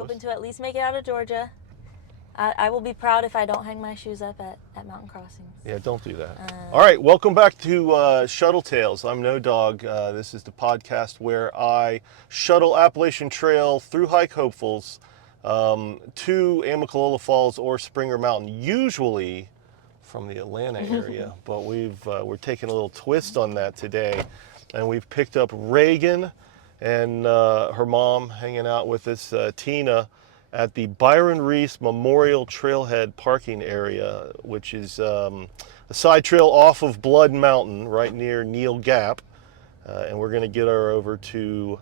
Hoping to at least make it out of Georgia. I will be proud if I don't hang my shoes up at mountain crossings. Yeah, don't do that. All right, welcome back to Shuttle Tales. I'm No Dog. This is the podcast where I shuttle Appalachian Trail through hike hopefuls to Amicalola Falls or Springer Mountain, usually from the Atlanta area, but we're taking a little twist on that today, and we've picked up Reagan and her mom hanging out with us, Tina, at the Byron Reece Memorial Trailhead parking area, which is a side trail off of Blood Mountain right near Neel Gap. And we're going to get her over to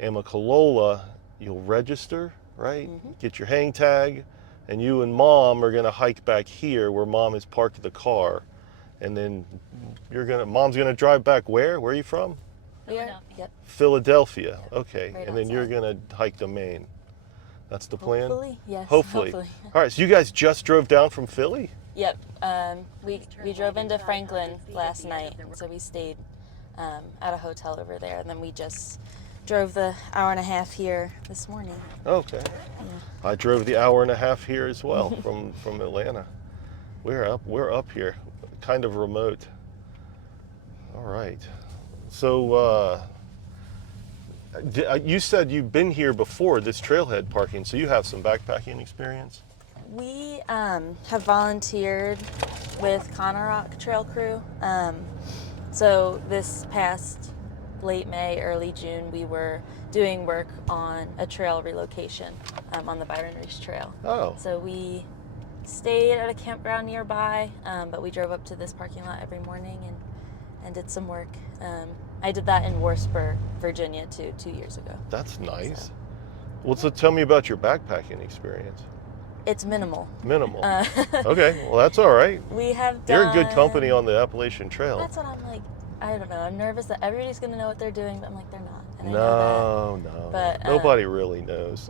Amicalola. You'll register, right? Get your hang tag, and you and Mom are going to hike back here where Mom has parked the car. And then Mom's going to drive back where? Where are you from? Philadelphia. Yep. Philadelphia. Okay. Right and then you're outside. going to hike to Maine. That's the plan? Hopefully, yes. Hopefully. All right, so you guys just drove down from Philly? Yep. We drove into Franklin last night, so we stayed at a hotel over there, and then we just drove the hour and a half here this morning. Okay. I drove the hour and a half here as well from Atlanta. We're up here, kind of remote. All right. So you said you've been here before this trailhead parking, so you have some backpacking experience? We have volunteered with Rock Trail Crew. So this past late May, early June, we were doing work on a trail relocation on the Byron Reece Trail. Oh. So we stayed at a campground nearby, but we drove up to this parking lot every morning and did some work. I did that in Warrisburg, Virginia, 2 years ago. That's nice. Well, so tell me about your backpacking experience. It's minimal. Minimal. Okay, well, that's all right. We have done... You're in good company on the Appalachian Trail. That's what I'm like, I don't know. I'm nervous that everybody's going to know what they're doing, but I'm like, they're not. And I No. know that. But, Nobody really knows.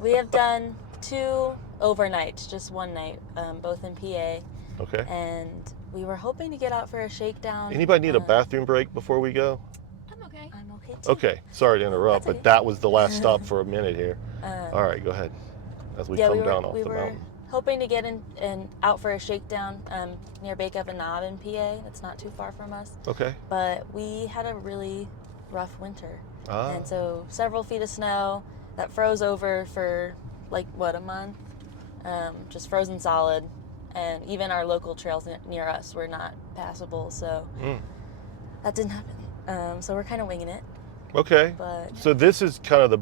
We have done 2 overnights, just one night, both in PA. Okay. And we were hoping to get out for a shakedown. Anybody need a bathroom break before we go? I'm okay. I'm okay too. Okay, sorry to interrupt, That's but okay. that was the last stop for a minute here. All right, go ahead. As we come down off the mountain. We were hoping to get in out for a shakedown near Bake Up and Knob in PA. It's not too far from us. Okay. But we had a really rough winter. Ah. And so several feet of snow that froze over for a month? Just frozen solid. And even our local trails near us were not passable, so that didn't happen. So we're kind of winging it. Okay. But so this is kind of the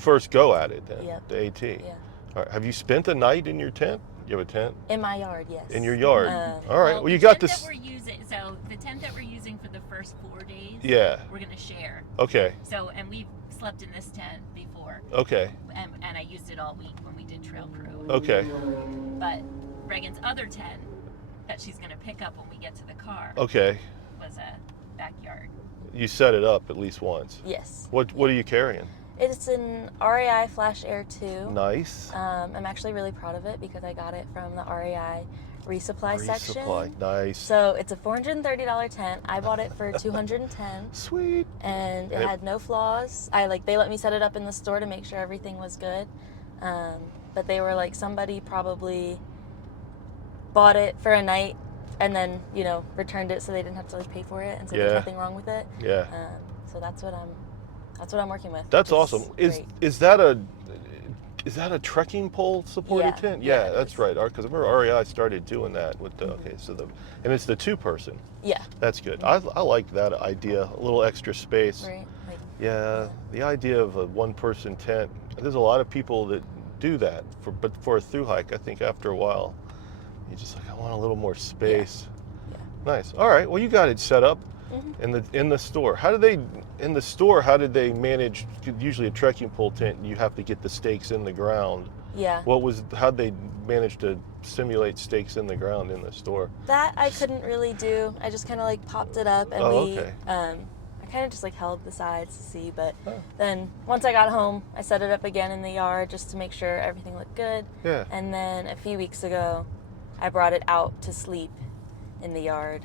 first go at it then, Yep. the AT. Yeah. All right. Have you spent a night in your tent? You have a tent? In my yard, yes. In your yard? All right. Well, you the got tent this. that we're using, so the tent that we're using for the first 4 days, Yeah. we're going to share. Okay. So, and we've slept in this tent before, Okay. and I used it all week when we did Trail Crew. Okay. But Reagan's other tent that she's going to pick up when we get to the car Okay. was a backyard. You set it up at least once. Yes. What are you carrying? It's an REI Flash Air 2. Nice. I'm actually really proud of it because I got it from the REI resupply section. Resupply. Nice. So it's a $430 tent. I bought it for $210. Sweet. And it had no flaws. They let me set it up in the store to make sure everything was good. But they were like, somebody probably bought it for a night and then, returned it so they didn't have to pay for it, and so there's nothing wrong with it. Yeah. So that's what I'm working with. That's It's awesome. great. Is that a trekking pole supported Yeah. tent? Yeah, Yeah, it that's is. right. Because I remember REI started doing that with the and it's the 2-person. Yeah. That's good. I like that idea. A little extra space. Right. Yeah, the idea of a 1-person tent. There's a lot of people that do that but for a thru hike. I think after a while, you just I want a little more space. Yeah. Nice. All right. Well, you got it set up in the store. How did they manage? Usually a trekking pole tent, you have to get the stakes in the ground. Yeah. How'd they manage to simulate stakes in the ground in the store? That I couldn't really do. I just kind of popped it up, and okay. I kind of just held the sides to see, but then once I got home, I set it up again in the yard just to make sure everything looked good. Yeah. And then a few weeks ago, I brought it out to sleep in the yard,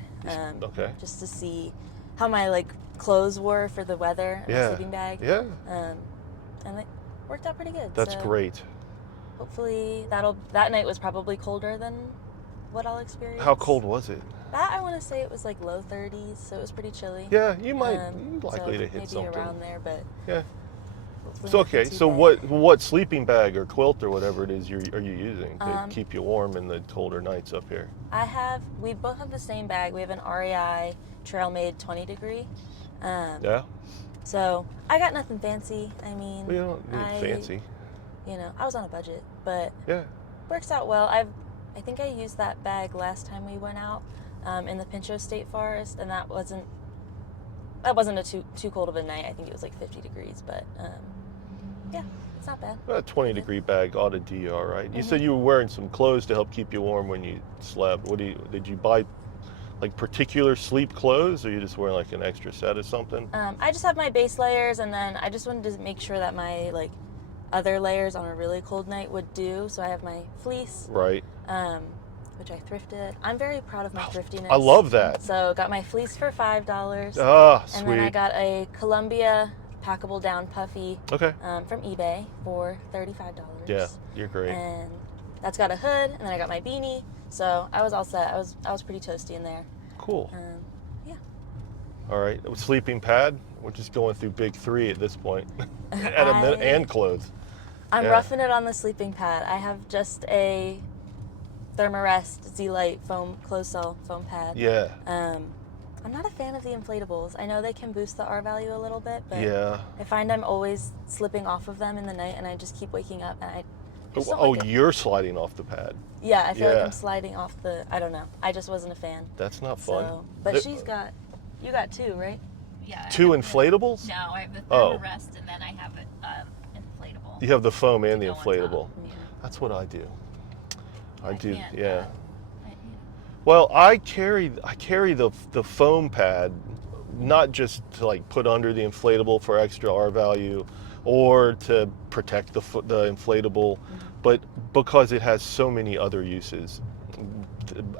Okay. just to see how my clothes were for the weather, and my sleeping bag. Yeah. And they worked out pretty good. That's so great. Hopefully that night was probably colder than what I'll experience. How cold was it? That I want to say it was like low 30s, so it was pretty chilly. Yeah, you might likely so to hit maybe something. around there, but Yeah. hopefully So nothing okay, too so bad. what sleeping bag or quilt or whatever it is are you using to Um, keep you warm in the colder nights up here? We both have the same bag. We have an REI Trail Made 20 degree. Yeah. So I got nothing fancy. I mean, Well, you don't need fancy. You know, I was on a budget, but Yeah. works out well. I think I used that bag last time we went out in the Pinchot State Forest, and that wasn't a too cold of a night. I think it was like 50 degrees, but yeah, it's not bad. A 20-degree bag ought to do you all right. You said you were wearing some clothes to help keep you warm when you slept. Did you buy like particular sleep clothes, or you just wearing like an extra set of something? I just have my base layers, and then I just wanted to make sure that my like other layers on a really cold night would do. So I have my fleece, Right. which I thrifted. I'm very proud of my thriftiness. I love that. So got my fleece for $5. Ah, And then I sweet. got a Columbia packable down puffy Okay. from eBay for $35. Yeah, you're great. And that's got a hood, and then I got my beanie. So I was all set. I was pretty toasty in there. Cool. Yeah. All right. Sleeping pad. We're just going through big three at this point, and clothes. I'm Yeah. roughing it on the sleeping pad. I have just a Thermarest Z-Lite closed cell foam pad. Yeah. I'm not a fan of the inflatables. I know they can boost the R value a little bit, but Yeah. I find I'm always slipping off of them in the night, and I just keep waking up, and I just don't Oh, like it. you're sliding off the pad. Yeah, I feel like Yeah. I'm sliding off I don't know. I just wasn't a fan. That's not fun. So, but you got two, right? Yeah. I Two have inflatables? No, I have the Oh. Thermarest, and then I have an inflatable. You have the foam and the Go on top. inflatable. Yeah. That's what I do. I do. can't, Yeah. I- Well, I carry the foam pad, not just to like put under the inflatable for extra R value, or to protect the inflatable, but because it has so many other uses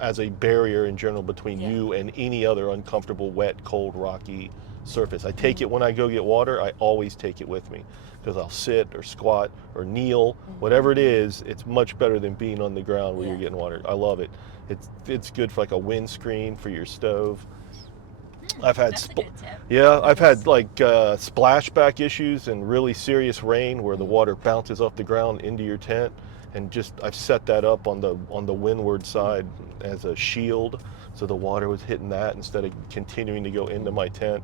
as a barrier in general between Yeah. you and any other uncomfortable, wet, cold, rocky surface. I take it when I go get water. I always take it with me because I'll sit or squat or kneel, whatever it is. It's much better than being on the ground where you're Yeah. getting water. I love it. It's good for like a windscreen for your stove. I've had That's a good tip. yeah, I've had like splashback issues and really serious rain where the water bounces off the ground into your tent, and just I've set that up on the windward side as a shield, so the water was hitting that instead of continuing to go into my tent.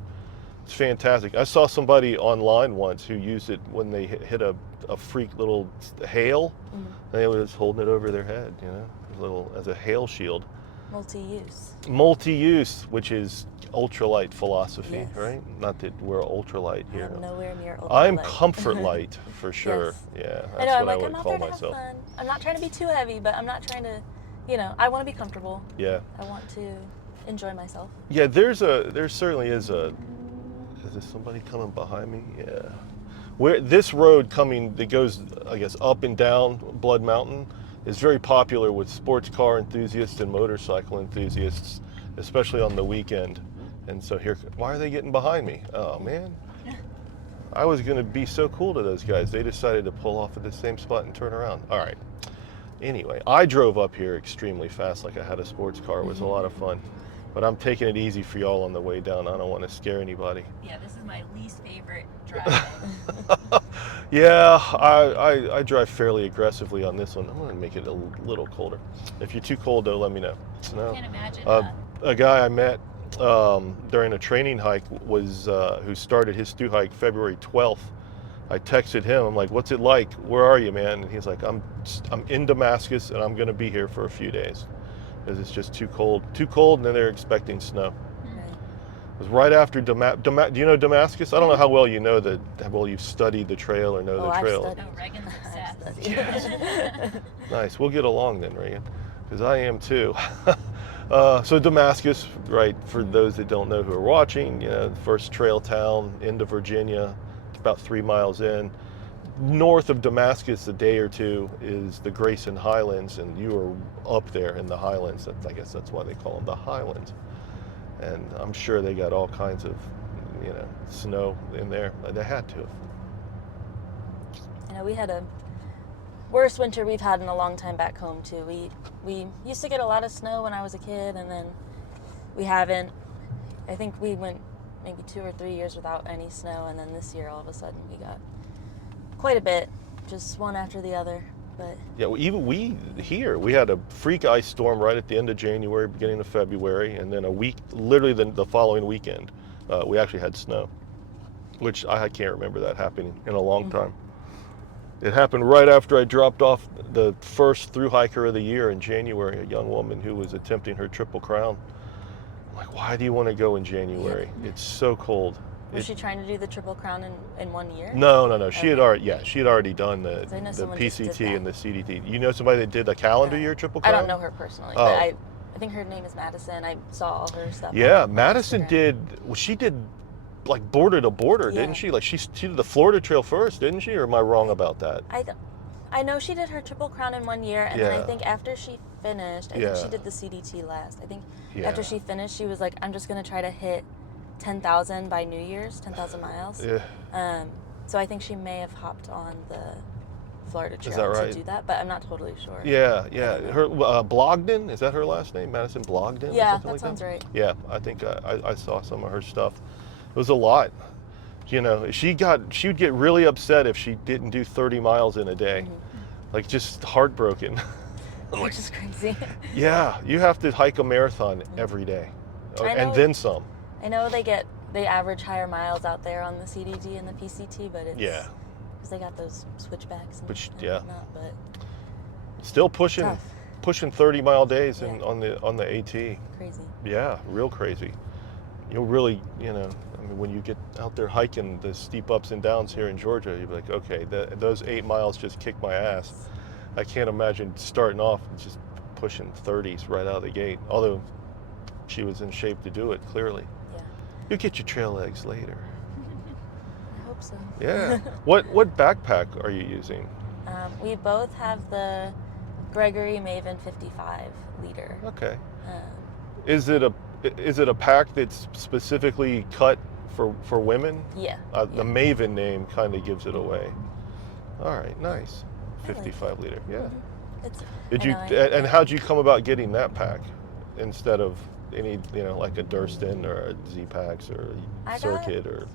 It's fantastic. I saw somebody online once who used it when they hit a freak little hail, and they were just holding it over their head, you know, as a hail shield. Multi-use. Multi-use, which is ultralight philosophy, Yes. right? Not that we're ultralight here. I'm nowhere near ultra I'm light. comfort light for sure. Yes. Yeah, that's I know. I'm what like, I would I'm out call there to myself. have fun. I'm not trying to be too heavy, but I'm not trying to, I want to be comfortable. Yeah, I want to enjoy myself. yeah. There certainly is a. Is there somebody coming behind me? Yeah. Where this road that goes, I guess, up and down Blood Mountain is very popular with sports car enthusiasts and motorcycle enthusiasts, especially on the weekend. And so why are they getting behind me? Oh man, I was gonna be so cool to those guys. They decided to pull off at the same spot and turn around. All right. Anyway, I drove up here extremely fast like I had a sports car. It was a lot of fun. But I'm taking it easy for y'all on the way down. I don't want to scare anybody. Yeah, this is my least favorite drive. Yeah, I drive fairly aggressively on this one. I'm going to make it a little colder. If you're too cold, though, let me know. I can't imagine. A guy I met during a training hike who started his thru hike February 12th. I texted him. I'm like, "What's it like? Where are you, man?" And he's like, "I'm in Damascus, and I'm going to be here for a few days because it's just too cold. Too cold, and then they're expecting snow." It was right after do you know Damascus? I don't know how well you know how well you've studied the trail or know the I've trail. studied. Oh, Reagan's I've obsessed. studied. Nice. We'll get along then, Reagan, because I am too. So Damascus, right? For those that don't know who are watching, the first trail town into Virginia. It's about 3 miles in. North of Damascus, a day or two, is the Grayson Highlands, and you are up there in the Highlands. I guess that's why they call them the Highlands. And I'm sure they got all kinds of, snow in there. They had to have. know, we had a worst winter we've had in a long time back home too. We used to get a lot of snow when I was a kid, and then we haven't. I think we went maybe 2 or 3 years without any snow, and then this year all of a sudden we got quite a bit, just one after the other. But yeah, well, even we had a freak ice storm right at the end of January, beginning of February, and then a week, literally the following weekend, we actually had snow, which I can't remember that happening in a long time. It happened right after I dropped off the first thru hiker of the year in January, a young woman who was attempting her Triple Crown. I'm like, why do you want to go in January? It's so cold. was she trying to do the Triple Crown in 1 year? No. She had already done the someone just did PCT that. and the CDT. You know somebody that did a calendar year Triple Crown? I don't know her personally, but I think her name is Madison. I saw all her stuff. Yeah, on Madison Instagram. she did like border to border, didn't she? Like she did the Florida Trail first, didn't she? Or am I wrong about that? I know she did her Triple Crown in 1 year, and then I think after she finished, I think she did the CDT last. I think after she finished, she was like, I'm just going to try to hit 10,000 by New Year's, 10,000 miles. Yeah. So I think she may have hopped on the Florida Trail to do that, but I'm not totally sure. Yeah. Her Blogden, is that her last name? Madison Blogden? Yeah, that sounds right. Yeah, I think I saw some of her stuff. It was a lot. You know, she would get really upset if she didn't do 30 miles in a day. Like just heartbroken. Which is crazy. Yeah, you have to hike a marathon every day. And then some. I know they average higher miles out there on the CDT and the PCT, but it's because they got those switchbacks and whatnot, but still pushing 30-mile days on the AT. Crazy. Yeah, real crazy. You'll really, when you get out there hiking the steep ups and downs here in Georgia, you'll be like, okay, those 8 miles just kicked my ass. I can't imagine starting off and just pushing 30s right out of the gate, although she was in shape to do it, clearly. Yeah. You'll get your trail legs later. I hope so. Yeah. What backpack are you using? We both have the Gregory Maven 55 liter. Okay. Is it a pack that's specifically cut for women? Yeah. The Maven name kind of gives it away. All right, nice. I like 55 liter. Yeah. Mm-hmm. How'd you come about getting that pack instead of any, like a Durston or a Z-Pax or a Circuit or?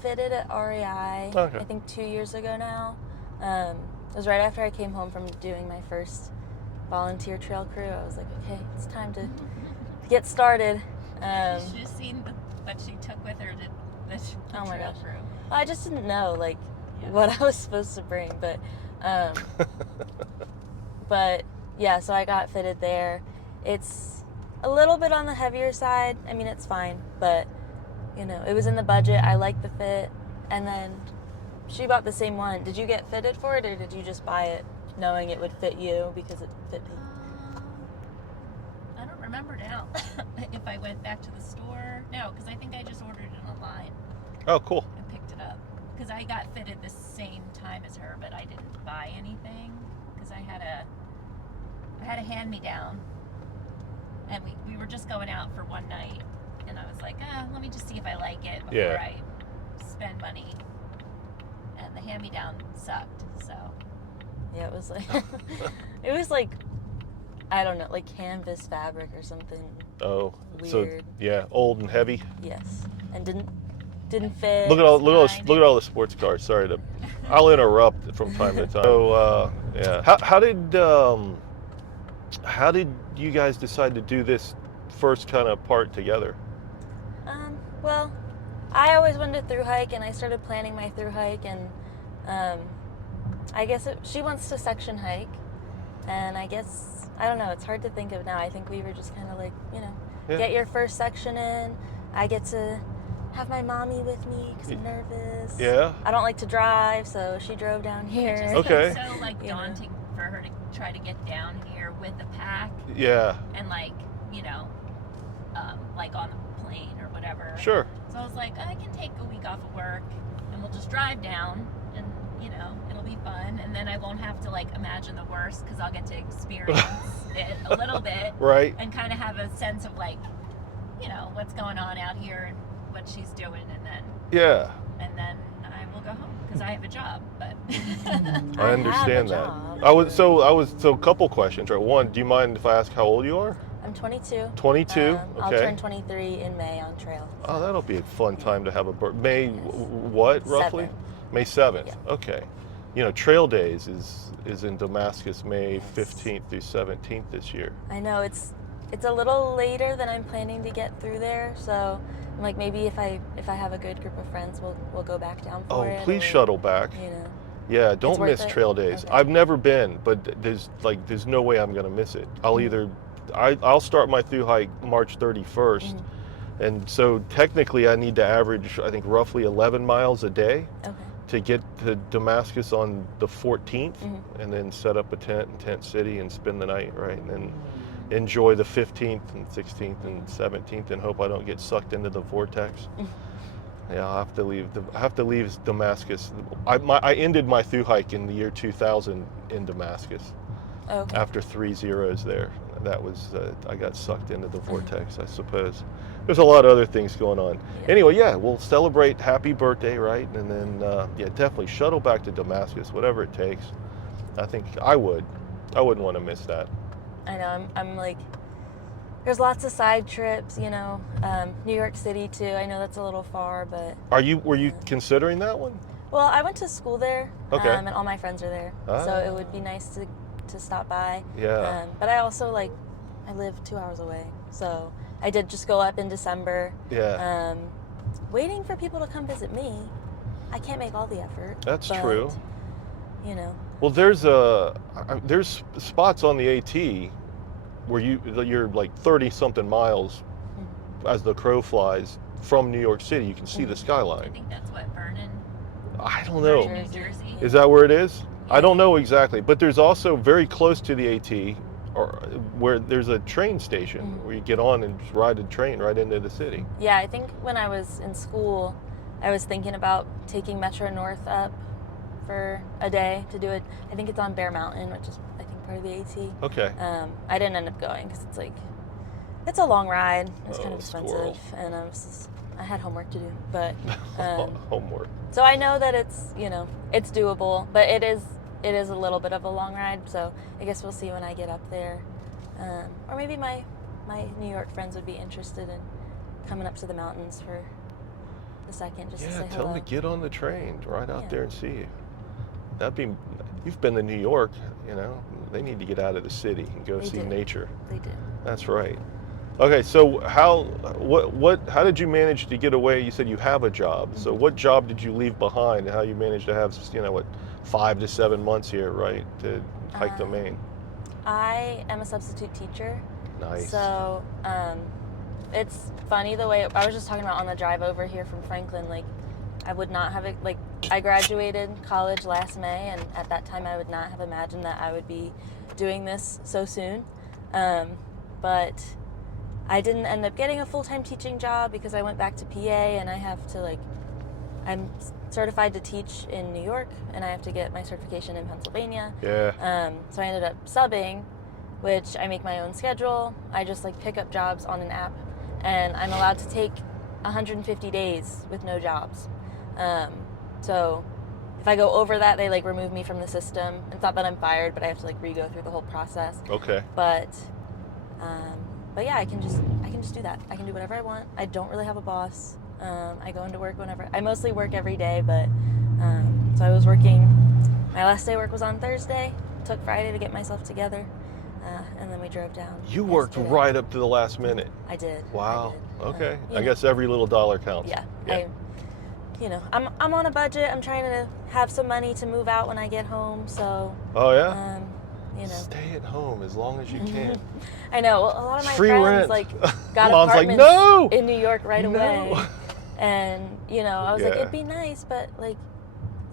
Fitted at REI. Okay. I think 2 years ago now. It was right after I came home from doing my first volunteer trail crew. I was like, okay, it's time to get started. You should have seen what she took with her to the Oh my trail gosh. crew. Well, I just didn't know what I was supposed to bring, but so I got fitted there. It's a little bit on the heavier side. I mean, it's fine, but it was in the budget. I liked the fit, and then she bought the same one. Did you get fitted for it, or did you just buy it knowing it would fit you because it fit me? I don't remember now if I went back to the store. No, because I think I just ordered it online. Oh, cool. And picked it up. Because I got fitted the same time as her, but I didn't buy anything because I had a hand-me-down, and we were just going out for one night, and I was like, let me just see if I like it before I spend money. And the hand-me-down sucked, so. Yeah, it was like I don't know, like canvas fabric or something. Oh, weird. So old and heavy. Yes, and didn't fit. Look at all the sports cars. Sorry I'll interrupt from time to time. So how did you guys decide to do this first kind of part together? Well, I always wanted to thru hike, and I started planning my thru hike, and I guess she wants to section hike, and I guess, I don't know, it's hard to think of now. I think we were just kind of like, get your first section in. I get to have my mommy with me because I'm nervous. Yeah. I don't like to drive, so she drove down here. Okay. It's so daunting for her to try to get down here with a pack. Yeah. And on the plane or whatever. Sure. So I was like, I can take a week off of work and we'll just drive down, and it'll be fun, and then I won't have to imagine the worst because I'll get to experience it a little bit. Right. And kind of have a sense of what's going on out here and what she's doing, and then I will go home. because I have a job, but I understand that. So a couple questions. Right. One, do you mind if I ask how old you are? I'm 22. 22. Okay. I'll turn 23 in May on trail. Oh, that'll be a fun time to have a birthday. May what roughly? 7th. May 7th. Yeah. Okay. You know, Trail Days is in Damascus May Yes. 15th through 17th this year. I know it's a little later than I'm planning to get through there, so I'm like, maybe if I have a good group of friends, we'll go back down for it. Oh, please or, shuttle back. You know. Yeah, don't worth miss it? Trail Days. Okay. I've never been, but there's no way I'm gonna miss it. I'll start my thru hike March 31st, and so technically I need to average, I think, roughly 11 miles a day Okay. to get to Damascus on the 14th, and then set up a tent in Tent City and spend the night, right, and then enjoy the 15th and 16th and 17th, and hope I don't get sucked into the vortex. Yeah, I'll have to leave. I have to leave Damascus. I ended my thru hike in the year 2000 in Damascus. Okay. After 3 zeros there. That was I got sucked into the vortex, I suppose. There's a lot of other things going on. Yeah. Anyway, yeah, we'll celebrate happy birthday, right? And then yeah, definitely shuttle back to Damascus, whatever it takes. I think I wouldn't want to miss that. I know. I'm like, there's lots of side trips, you know. New York City too. I know that's a little far, but. Were you considering that one? Well, I went to school there, Okay. and all my friends are there, so it would be nice to stop by. Yeah. But I also I live 2 hours away, so I did just go up in December. Yeah. Waiting for people to come visit me. I can't make all the effort. That's but, true. You know. Well, there's spots on the AT where you're like 30 something miles as the crow flies from New York City. You can see the I skyline. think that's what Vernon, I don't know. New Jersey. Is that where it is? I don't know exactly, but there's also very close to the AT, or where there's a train station where you get on and just ride a train right into the city. Yeah, I think when I was in school, I was thinking about taking Metro North up for a day to do it. I think it's on Bear Mountain, which is I think part of the AT. Okay. I didn't end up going because it's a long ride. It's kind of squirrel. expensive, and I had homework to do, but Homework. so I know that it's it's doable, but it is a little bit of a long ride. So I guess we'll see when I get up there, or maybe my New York friends would be interested in coming up to the mountains for the second just to say tell hello. them to get on the train right out Yeah. there and see you. You've been to New York, they need to get out of the city and go see nature. They did. That's right. Okay, so how did you manage to get away? You said you have a job. So what job did you leave behind, and how you managed to have 5 to 7 months here, right, to hike the Main? I am a substitute teacher. Nice. So it's funny the way I was just talking about on the drive over here from Franklin. Like, I would not have I graduated college last May, and at that time I would not have imagined that I would be doing this so soon. But I didn't end up getting a full-time teaching job because I went back to PA, and I have to I'm certified to teach in New York, and I have to get my certification in Pennsylvania. Yeah. So I ended up subbing, which I make my own schedule. I just pick up jobs on an app, and I'm allowed to take 150 days with no jobs. So if I go over that, they remove me from the system. It's not that I'm fired, but I have to re-go through the whole process. Okay. But yeah, I can just do that. I can do whatever I want. I don't really have a boss. I go into work whenever. I mostly work every day, but so I was working. My last day of work was on Thursday. Took Friday to get myself together, and then we drove down. You worked yesterday. right up to the last minute. I did. Wow. I did. Okay. You I know. guess every little dollar counts. Yeah. Yeah. I'm on a budget. I'm trying to have some money to move out when I get home. So. Oh yeah. Stay at home as long as you can. I know. Well, a lot of my Free friends rent. got Mom's like, apartments no! in New York right No. away, and I was like, Yeah. it'd be nice, but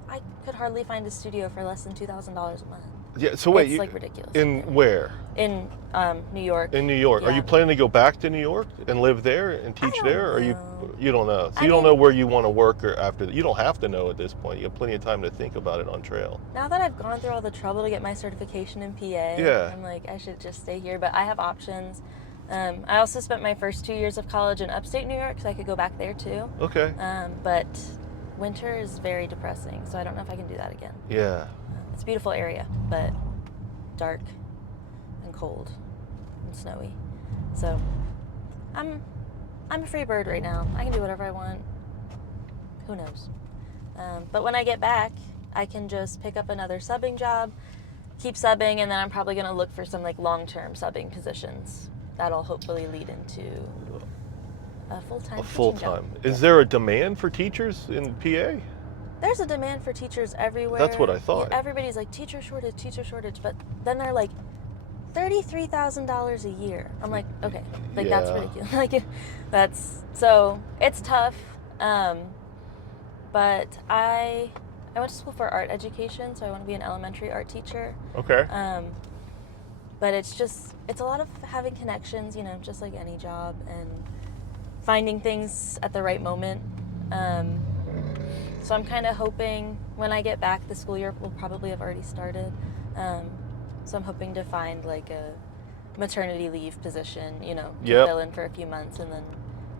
I could hardly find a studio for less than $2,000 a month. Yeah. So wait, It's ridiculous. in where? In New York. In New York. Are Yeah. you planning to go back to New York and live there and teach don't there, or know. you don't know? So I you don't mean- know where you want to work or after. You don't have to know at this point. You have plenty of time to think about it on trail. Now that I've gone through all the trouble to get my certification in PA, Yeah. I'm like, I should just stay here. But I have options. I also spent my first 2 years of college in upstate New York, so I could go back there too. Okay. But winter is very depressing, so I don't know if I can do that again. Yeah. It's a beautiful area, but dark and cold and snowy. So I'm a free bird right now. I can do whatever I want. Who knows? But when I get back, I can just pick up another subbing job, keep subbing, and then I'm probably going to look for some like long-term subbing positions. That'll hopefully lead into a full-time teaching job. Is there a demand for teachers in PA? There's a demand for teachers everywhere. That's what I thought. Everybody's like, teacher shortage, but then they're like, $33,000 a year. I'm like, okay, like that's ridiculous. Like so it's tough. But I went to school for art education, so I want to be an elementary art teacher. Okay. But it's a lot of having connections, just like any job, and finding things at the right moment. So I'm kind of hoping when I get back, the school year will probably have already started. So I'm hoping to find like a maternity leave position, to fill in for a few months and then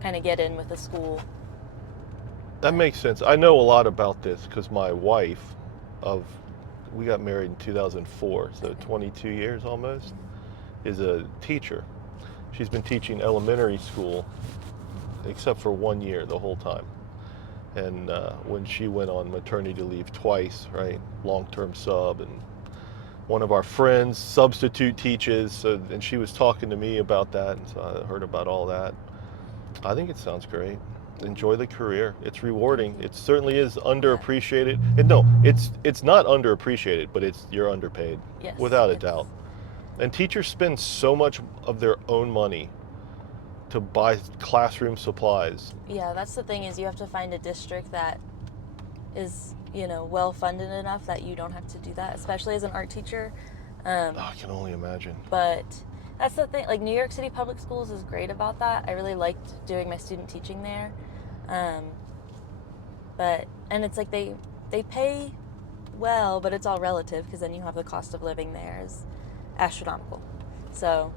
kind of get in with the school. That makes sense. I know a lot about this because my wife we got married in 2004, so 22 years almost, is a teacher. She's been teaching elementary school except for 1 year the whole time. And when she went on maternity leave twice, right, long-term sub, and one of our friends substitute teaches, and she was talking to me about that, and so I heard about all that. I think it sounds great. Enjoy the career. It's rewarding. It certainly is underappreciated. And no, it's not underappreciated, but you're underpaid, without a doubt. And teachers spend so much of their own money to buy classroom supplies. Yeah, that's the thing, is you have to find a district that is, well funded enough that you don't have to do that, especially as an art teacher. I can only imagine. But that's the thing, like New York City Public Schools is great about that. I really liked doing my student teaching there. And it's like they pay well, but it's all relative, because then you have the cost of living there is astronomical. So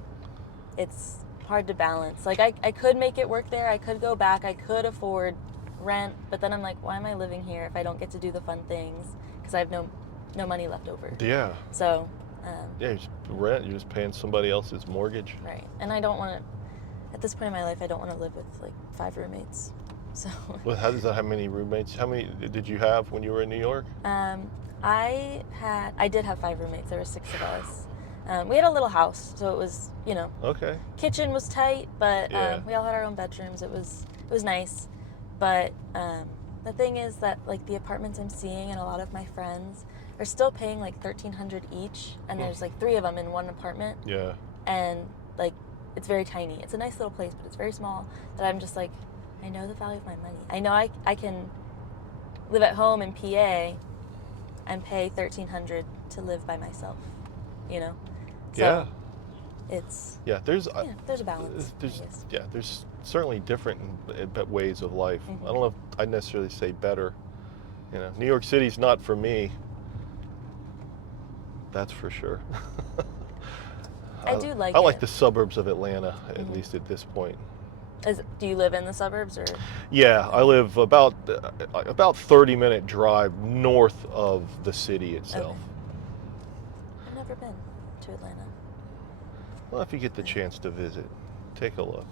it's hard to balance. Like I could make it work there. I could go back. I could afford rent, but then I'm like, why am I living here if I don't get to do the fun things? Because I have no money left over. Yeah. So you just rent. You're just paying somebody else's mortgage. Right. And I don't want to, at this point in my life, I don't want to live with like 5 roommates. So. Well, how many roommates? How many did you have when you were in New York? I did have 5 roommates. There were 6 of us. We had a little house, so it was, Okay. Kitchen was tight, but we all had our own bedrooms. It was nice. But the thing is that like the apartments I'm seeing, and a lot of my friends are still paying like $1,300 each, and there's like 3 of them in one apartment. Yeah. And like it's very tiny. It's a nice little place, but it's very small. That I'm just like, I know the value of my money. I know I can live at home in PA and pay $1,300 to live by myself. So there's a balance. There's certainly different ways of life. I don't know if I'd necessarily say better. New York City's not for me. That's for sure. I do like I like the suburbs of Atlanta, at least at this point. Do you live in the suburbs, or? Yeah, I live about 30-minute drive north of the city itself. Okay. I've never been to Atlanta. Well, if you get the chance to visit, take a look.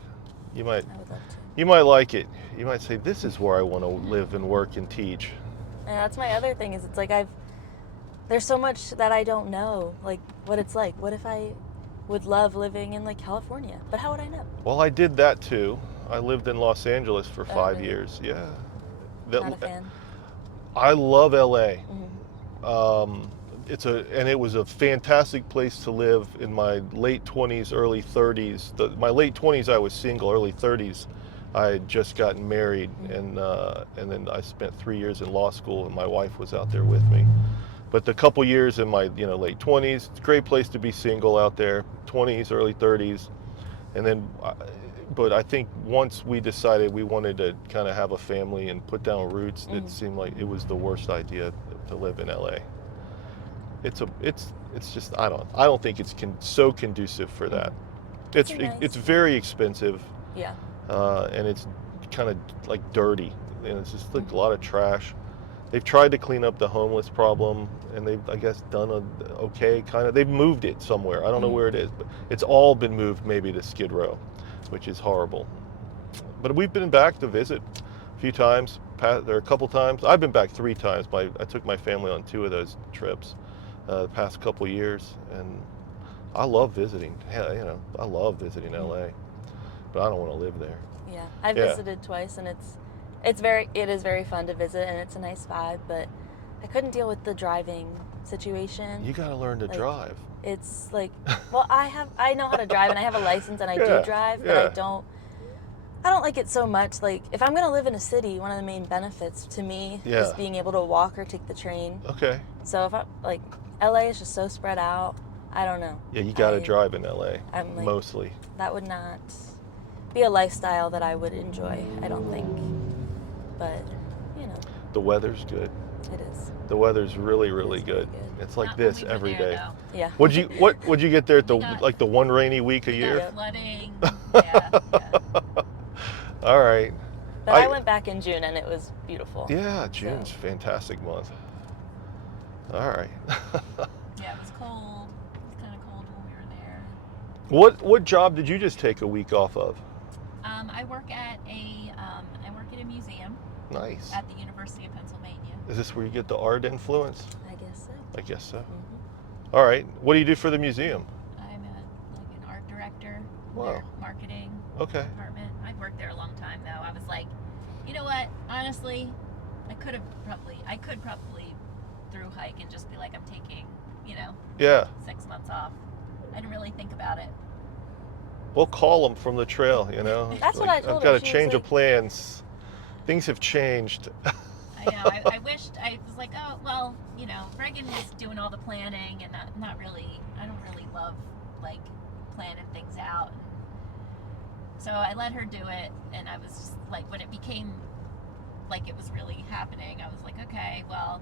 I would love to. You might like it. You might say, this is where I want to live and work and teach. And that's my other thing, is it's like there's so much that I don't know, like what it's like. What if I would love living in like California, but how would I know? Well, I did that too. I lived in Los Angeles for 5 years. Yeah. Not a fan. I love LA. And it was a fantastic place to live in my late 20s, early 30s. My late 20s I was single, early 30s I had just gotten married, and then I spent 3 years in law school, and my wife was out there with me. But the couple years in my late 20s, it's a great place to be single out there, 20s, early 30s. And then, but I think once we decided we wanted to kind of have a family and put down roots, it seemed like it was the worst idea to live in LA. It's just, I don't think it's so conducive for that. It's very expensive. Yeah. And it's kind of like dirty. and it's just like a lot of trash. They've tried to clean up the homeless problem, and they've, I guess, done okay kind of. They've moved it somewhere. I don't know where it is, but it's all been moved maybe to Skid Row, which is horrible. But we've been back to visit a few times. There are a couple times. I've been back 3 times. I took my family on 2 of those trips the past couple years, and I love visiting. I love visiting LA, but I don't want to live there. Yeah, I visited twice, and it is very fun to visit, and it's a nice vibe, but I couldn't deal with the driving situation. You got to learn to drive. It's like, well, I know how to drive, and I have a license, and I do drive, but I don't like it so much. Like, if I'm gonna live in a city, one of the main benefits to me is being able to walk or take the train. Okay. So if LA is just so spread out, I don't know. Yeah, you got to drive in LA. Mostly. That would not be a lifestyle that I would enjoy, I don't think. But, the weather's good. It is. The weather's really, really good. It's like Not this when we were every there, day. though. Yeah. What'd you get there at the one rainy week a year? Got flooding. Yeah. All right. But I went back in June, and it was beautiful. Yeah, June's a fantastic month. All right. Yeah, it was cold. It was kind of cold when we were there. What job did you just take a week off of? I work at a museum. Nice. At the University of Pennsylvania. Is this where you get the art influence? I guess so. Mm-hmm. All right. What do you do for the museum? I'm an art director. Wow. Their marketing department. I've worked there a long time, though. I was like, you know what? Honestly, I could probably thru hike and just be like, I'm taking, 6 months off. I didn't really think about it. We'll call them from the trail, That's what I told I've got her. a change of plans. Things have changed. I know. I wished. I was like, oh well, Reagan was doing all the planning, and not really. I don't really love planning things out. So I let her do it, and I was just like, when it became like it was really happening, I was like, okay, well,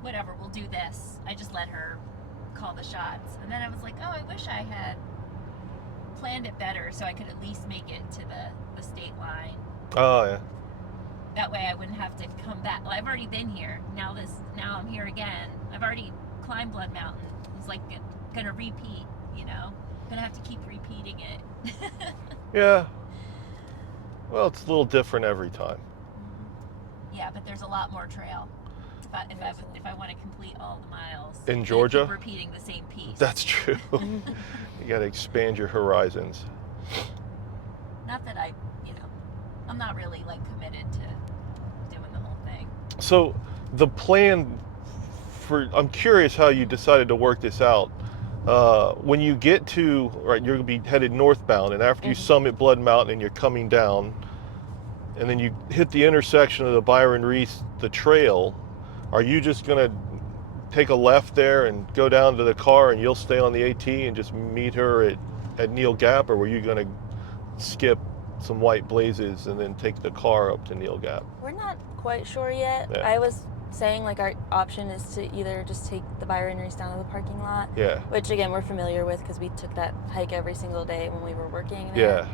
whatever, we'll do this. I just let her call the shots, and then I was like, oh, I wish I had planned it better so I could at least make it to the state line. Oh yeah. That way I wouldn't have to come back. Well, I've already been here. Now I'm here again. I've already climbed Blood Mountain. It's like gonna repeat, Gonna have to keep repeating it. Yeah. Well, it's a little different every time. Yeah, but there's a lot more trail. If I want to complete all the miles. In Georgia? Keep repeating the same piece. That's true. You got to expand your horizons. Not that I'm not really committed to doing the whole thing. So the plan I'm curious how you decided to work this out. When you get to, you're going to be headed northbound, and after you summit Blood Mountain and you're coming down, and then you hit the intersection of the Byron Reece, the trail, are you just going to take a left there and go down to the car and you'll stay on the AT and just meet her at Neel Gap, or were you going to skip some white blazes and then take the car up to Neel Gap? We're not quite sure yet. Yeah. I was saying our option is to either just take the Byron Reece down to the parking lot, which again we're familiar with because we took that hike every single day when we were working there.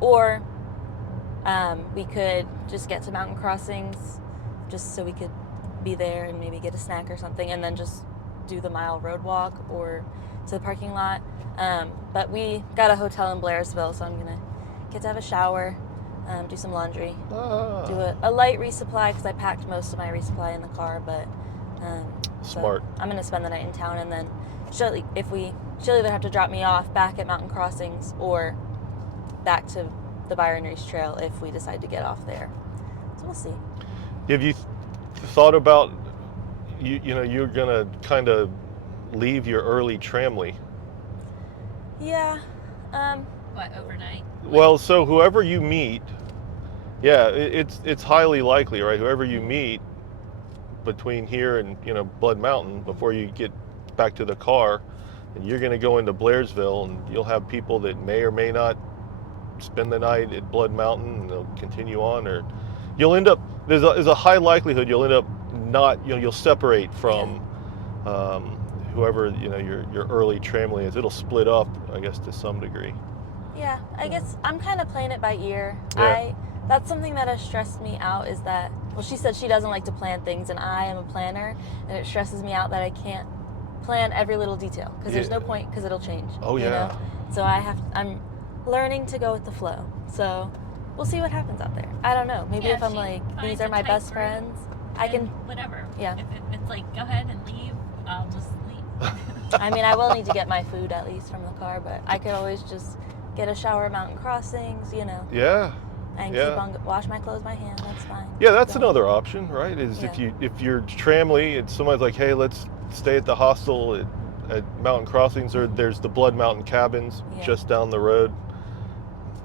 Or we could just get to mountain crossings just so we could be there and maybe get a snack or something, and then just do the mile road walk or to the parking lot. But we got a hotel in Blairsville, so I'm gonna get to have a shower, do some laundry, do a light resupply because I packed most of my resupply in the car. But smart. So I'm gonna spend the night in town, and then she'll either have to drop me off back at mountain crossings or back to the Byron Reece Trail if we decide to get off there. So we'll see. Have you thought about you're gonna kind of leave your early tramley? Yeah. What, overnight? Well, so whoever you meet, it's highly likely, right? Whoever you meet between here and Blood Mountain before you get back to the car, and you're going to go into Blairsville, and you'll have people that may or may not spend the night at Blood Mountain, and they'll continue on, or you'll end up there's a high likelihood you'll end up not you'll separate from whoever your early tramley is. It'll split up, I guess, to some degree. Yeah, I guess I'm kind of playing it by ear. Yeah. That's something that has stressed me out is that, well, she said she doesn't like to plan things, and I am a planner, and it stresses me out that I can't plan every little detail because there's no point because it'll change. Oh, you yeah. know? So I'm learning to go with the flow. So we'll see what happens out there. I don't know. Maybe Yeah, if I'm she like, these finds are a my tight best group, friends, I can, whatever. yeah. If it's like, go ahead and leave, I'll just leave. I mean, I will need to get my food at least from the car, but I could always just get a shower at mountain crossings, you know. Yeah. And Yeah. keep on, wash my clothes by hand, that's fine. Yeah, that's Don't- another option, right? Is Yeah. if you're tramly and someone's like, hey, let's stay at the hostel at Mountain Crossings, or there's the Blood Mountain Cabins Yeah. just down the road.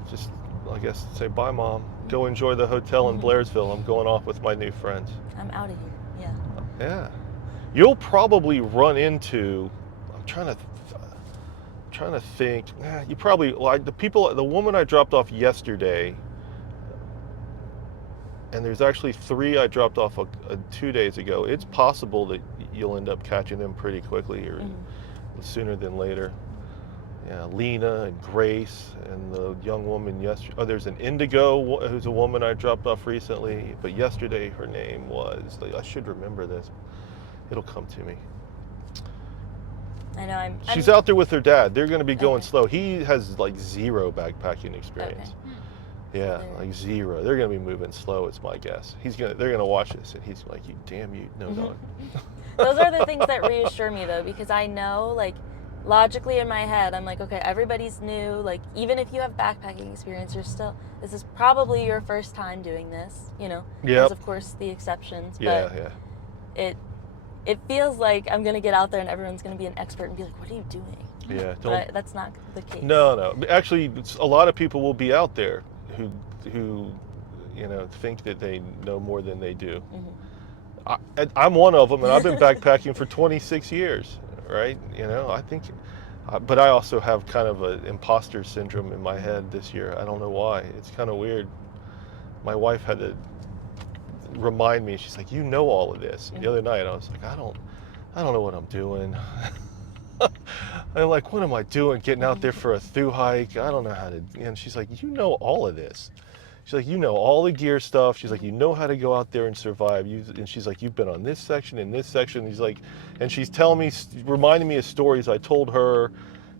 Just, I guess, say bye, Mom. Go enjoy the hotel in Blairsville. I'm going off with my new friends. I'm out of here, yeah. Yeah, you'll probably run into. I'm trying to think. You probably like the woman I dropped off yesterday. And there's actually 3 I dropped off 2 days ago. It's possible that you'll end up catching them pretty quickly or sooner than later. Yeah, Lena and Grace and the young woman yesterday. Oh, there's an Indigo who's a woman I dropped off recently. But yesterday her name was, I should remember this. It'll come to me. I know She's out there with her dad. They're going to be going Okay. slow. He has like 0 backpacking experience. Okay. Yeah, they're- like 0. They're gonna be moving slow. It's my guess. They're gonna watch this, and he's like, "You damn you, no dog." Those are the things that reassure me though, because I know, like, logically in my head, I'm like, okay, everybody's new. Like, even if you have backpacking experience, this is probably your first time doing this, you know. Yep. There's of course the exceptions, Yeah, but yeah, it feels like I'm gonna get out there and everyone's gonna be an expert and be like, what are you doing? yeah. But that's not the case. No. Actually, a lot of people will be out there who think that they know more than they do. I'm one of them, and I've been backpacking for 26 years, right? I think, but I also have kind of an imposter syndrome in my head this year. I don't know why. It's kind of weird. My wife had to remind me. She's like, "You know all of this." And the other night, I was like, "I don't know what I'm doing." I'm like, "What am I doing? Getting out there for a thru hike? I don't know how to." And she's like, "You know all of this." She's like, "You know all the gear stuff." She's like, "You know how to go out there and survive." And she's like, "You've been on this section and this section." He's like, and she's telling me, reminding me of stories I told her,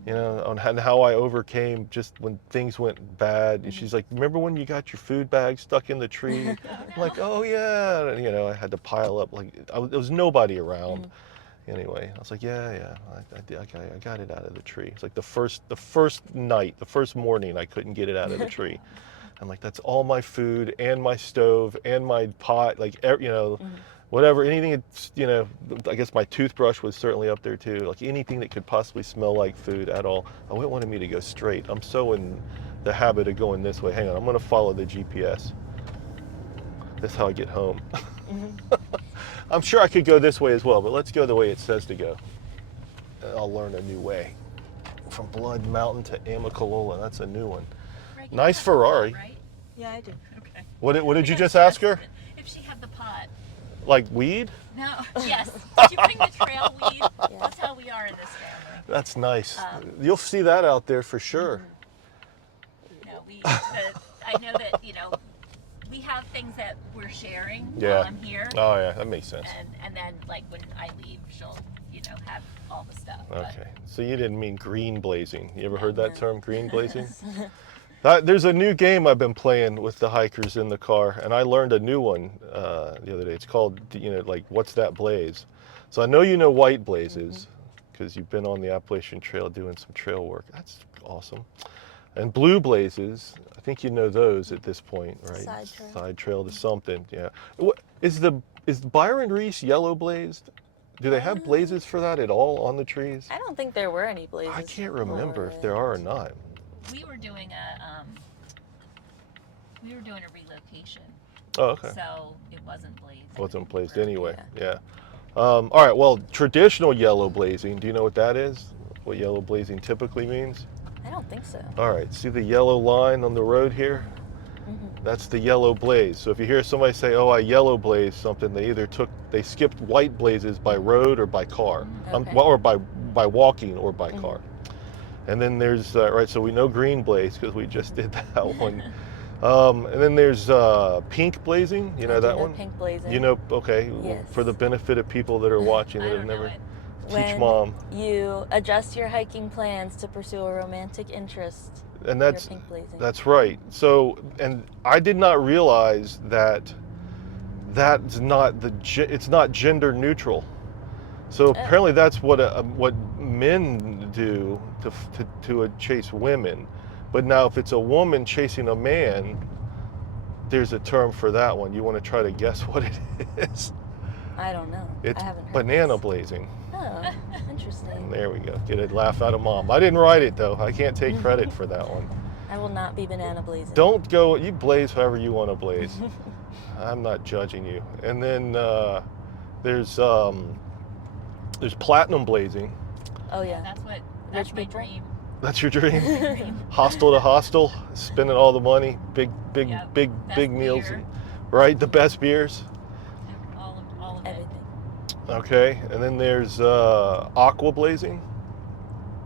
on how I overcame just when things went bad. And she's like, "Remember when you got your food bag stuck in the tree?" I'm like, "Oh yeah." And, I had to pile up, like, there was nobody around. Anyway, I was like, yeah, I got it out of the tree. It's like the first morning, I couldn't get it out of the tree. I'm like, that's all my food and my stove and my pot, like, whatever, anything, I guess my toothbrush was certainly up there too, like anything that could possibly smell like food at all. I wanted me to go straight. I'm so in the habit of going this way. Hang on, I'm going to follow the GPS. That's how I get home. I'm sure I could go this way as well, but let's go the way it says to go. I'll learn a new way. From Blood Mountain to Amicalola, that's a new one. Reagan, Nice you have the pot, Ferrari. right? Yeah, I do. Okay. What did you Because just ask her? If she had the pot. Like weed? No. Yes. Did you bring the trail weed? That's how we are in this family. That's nice. You'll see that out there for sure. No, I know that, we have things that we're sharing Yeah. while I'm here. Oh yeah, that makes sense. And then, like, when I leave, she'll, have all the stuff. Okay, so you didn't mean green blazing. You ever heard that No. term, green blazing? There's a new game I've been playing with the hikers in the car, and I learned a new one the other day. It's called, like, what's that blaze? So I know you know white blazes, because you've been on the Appalachian Trail doing some trail work. That's awesome. And blue blazes, I think you know those at this point, right? Side trail. Side trail to something, yeah. Is Byron Reece yellow blazed? Do they have blazes for that at all on the trees? I don't think there were any blazes. I can't remember if there are or not. We were doing a relocation. Oh, okay. So it wasn't blazed. Wasn't blazed anyway, yeah. All right, well, traditional yellow blazing, do you know what that is? What yellow blazing typically means? I don't think so. All right, see the yellow line on the road here? That's the yellow blaze. So if you hear somebody say, "Oh, I yellow blazed something," they skipped white blazes by road or by car, Okay. or by walking or by car. And then there's, right, so we know green blaze because we just did that one. And then there's pink blazing. You know I do that know one? pink blazing. You know, okay, Yes. for the benefit of people that are watching I that have don't know never it. teach When mom. you adjust your hiking plans to pursue a romantic interest, And you're that's pink blazing. that's right. So, and I did not realize that that's not it's not gender neutral. So apparently that's what men do to chase women. But now if it's a woman chasing a man, there's a term for that one. You want to try to guess what it is? I don't know. It's I haven't heard banana this. blazing. Oh, interesting. There we go. Get a laugh out of mom. I didn't write it though. I can't take credit for that one. I will not be banana blazing. Don't go. You blaze however you want to blaze. I'm not judging you. And then there's platinum blazing. Oh yeah. That's Rich my people? dream. That's your dream. Dream. Hostel to hostel, spending all the money, big Yep. big meals, beer. right? The best beers. All of it. Everything. Okay, and then there's aqua blazing.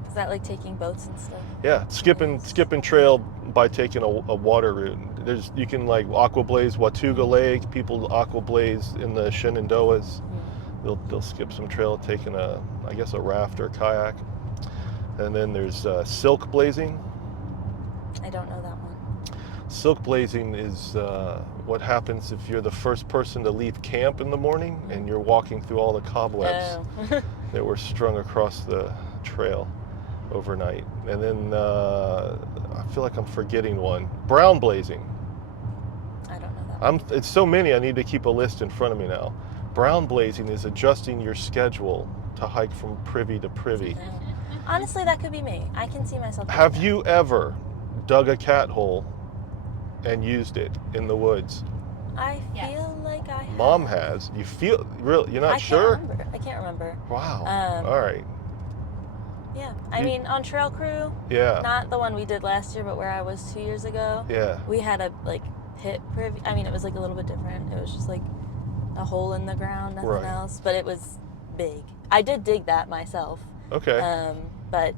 Is that like taking boats and stuff? Yeah, skipping trail by taking a water route. You can like aqua blaze Watuga Lake. People aqua blaze in the Shenandoahs. They'll skip some trail taking a raft or kayak. And then there's silk blazing. I don't know that one. Silk blazing is what happens if you're the first person to leave camp in the morning and you're walking through all the cobwebs Oh. that were strung across the trail overnight. And then I feel like I'm forgetting one. Brown blazing. I don't know that one. It's so many, I need to keep a list in front of me now. Brown blazing is adjusting your schedule to hike from privy to privy. Honestly, that could be me. I can see myself. doing Have that. you ever dug a cat hole and used it in the woods? I Yes. feel like I have. Mom has. You feel real? You're not I sure? I can't remember. Wow. Um, All right. Yeah. I You- mean, on Trail Crew, Yeah. not the one we did last year, but where I was 2 years ago, Yeah. we had a pit privy. I mean, it was like a little bit different. It was just like a hole in the ground, nothing Right. else. But it was big. I did dig that myself. Okay. But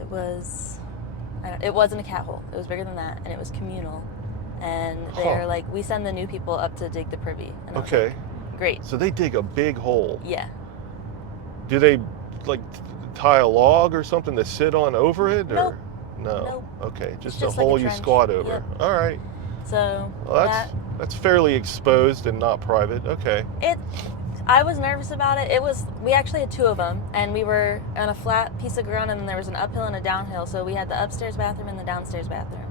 it was, it wasn't a cat hole. It was bigger than that, and it was communal. And they're Huh. like, we send the new people up to dig the privy. And I was Okay. like, great. So they dig a big hole. Yeah. Do they like tie a log or something to sit on over it, or Nope. no? Nope. Okay, just just a like a hole you trench. squat over. Yep. All right. So Well, that's fairly exposed and not private. Okay. I was nervous about it. We actually had two of them, and we were on a flat piece of ground, and then there was an uphill and a downhill. So we had the upstairs bathroom and the downstairs bathroom.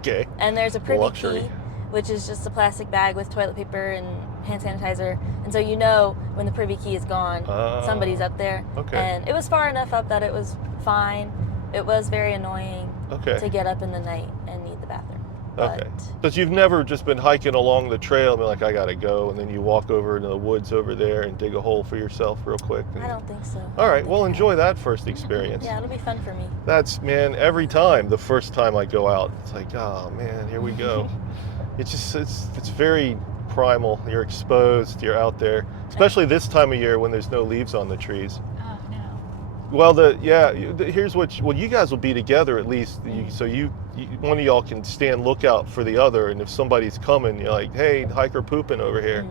Okay. And there's a privy Luxury. key, which is just a plastic bag with toilet paper and hand sanitizer. And so you know when the privy key is gone, somebody's up there. Okay. And it was far enough up that it was fine. It was very annoying Okay. to get up in the night and need the bathroom. Okay. But Because you've never just been hiking along the trail and be like, I gotta go, and then you walk over into the woods over there and dig a hole for yourself real quick. And... I don't think so. All right. Well, enjoy that first experience. Yeah, it'll be fun for me. That's, man, every time, the first time I go out, it's like, oh man, here we go. It's very primal. You're exposed, you're out there, especially this time of year when there's no leaves on the trees. Oh no. Well, here's you guys will be together at least, so you one of y'all can stand lookout for the other, and if somebody's coming, you're like, hey, hiker pooping over here.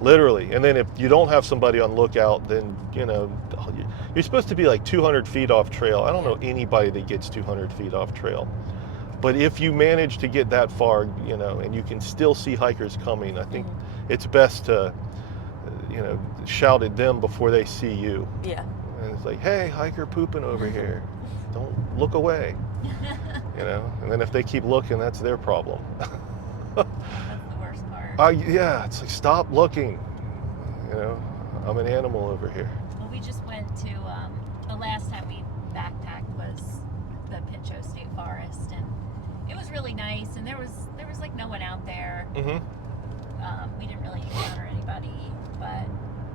Literally. And then if you don't have somebody on lookout, then you're supposed to be like 200 feet off trail. I don't know anybody that gets 200 feet off trail. But if you manage to get that far, and you can still see hikers coming, I think it's best to, shout at them before they see you. Yeah. And it's like, hey, hiker pooping over here. Don't look away. And then if they keep looking, that's their problem. That's the worst part. Yeah, it's like, stop looking. I'm an animal over here. Well, we just went to the last time we backpacked was the Pinchot State Forest, and it was really nice. And there was like no one out there. Mm-hmm. We didn't really encounter anybody, but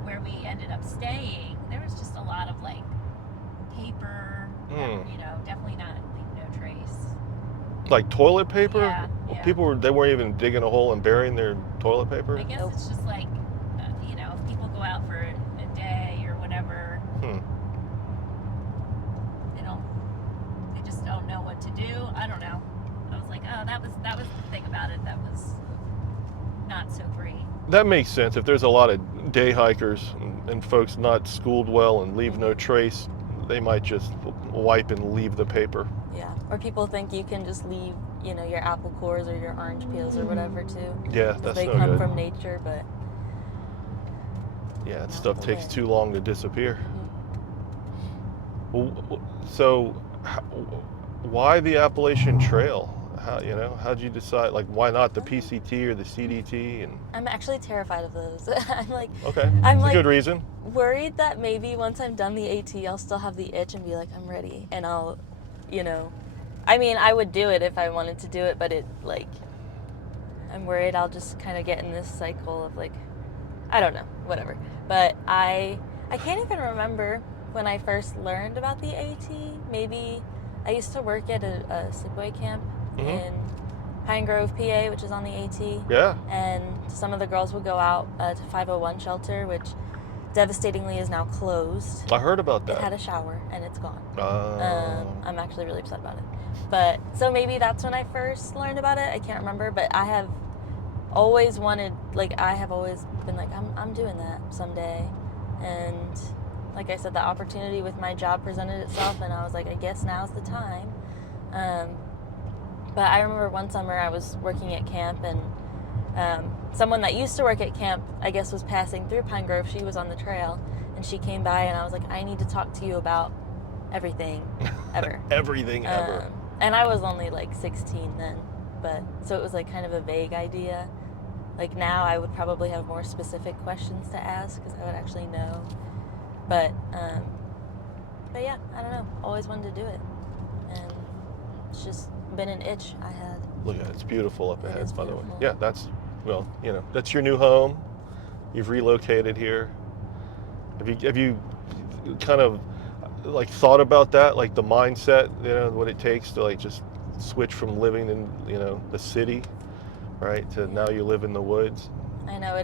where we ended up staying, there was just a lot of like paper. Definitely not leave no trace. Like toilet paper? Yeah. People they weren't even digging a hole and burying their toilet paper? I guess it's just like, if people go out for a day or whatever, they just don't know what to do. I don't know. I was like, oh, that was the thing about it that was not so great. That makes sense. If there's a lot of day hikers and folks not schooled well and leave no trace, they might just wipe and leave the paper. Yeah, or people think you can just leave, you know, your apple cores or your orange peels or whatever too. Yeah, 'Cause that's they no come good. from nature, but Yeah, that not stuff the takes way. too long to disappear. So, why the Appalachian Trail? How'd you decide? Like, why not the PCT or the CDT? And I'm actually terrified of those. okay, I'm that's a like good reason. worried that maybe once I'm done the AT, I'll still have the itch and be like, I'm ready, and I'll, you know, I mean, I would do it if I wanted to do it, but I'm worried I'll just kind of get in this cycle of like, I don't know, whatever. But I can't even remember when I first learned about the AT. Maybe I used to work at a sleepaway camp in Pine Grove, PA, which is on the AT. Yeah. And some of the girls would go out to 501 shelter, which devastatingly is now closed. I heard about It had that. a shower and it's gone. Oh. I'm actually really upset about it. But so maybe that's when I first learned about it. I can't remember, but I have always wanted, like, I have always been like, I'm doing that someday. And like I said, the opportunity with my job presented itself, and I was like, I guess now's the time. But I remember one summer I was working at camp, and someone that used to work at camp, I guess, was passing through Pine Grove. She was on the trail, and she came by, and I was like, I need to talk to you about everything ever. Everything ever. And I was only like 16 then, but so it was like kind of a vague idea. Like now I would probably have more specific questions to ask because I would actually know. But yeah, I don't know. Always wanted to do it, and it's just been an itch I had. Look at it. It's beautiful up It ahead, is by the way. beautiful. Yeah, that's your new home. You've relocated here. Have you kind of like thought about that, like the mindset, what it takes to like just switch from living in, the city, right, to now you live in the woods? I know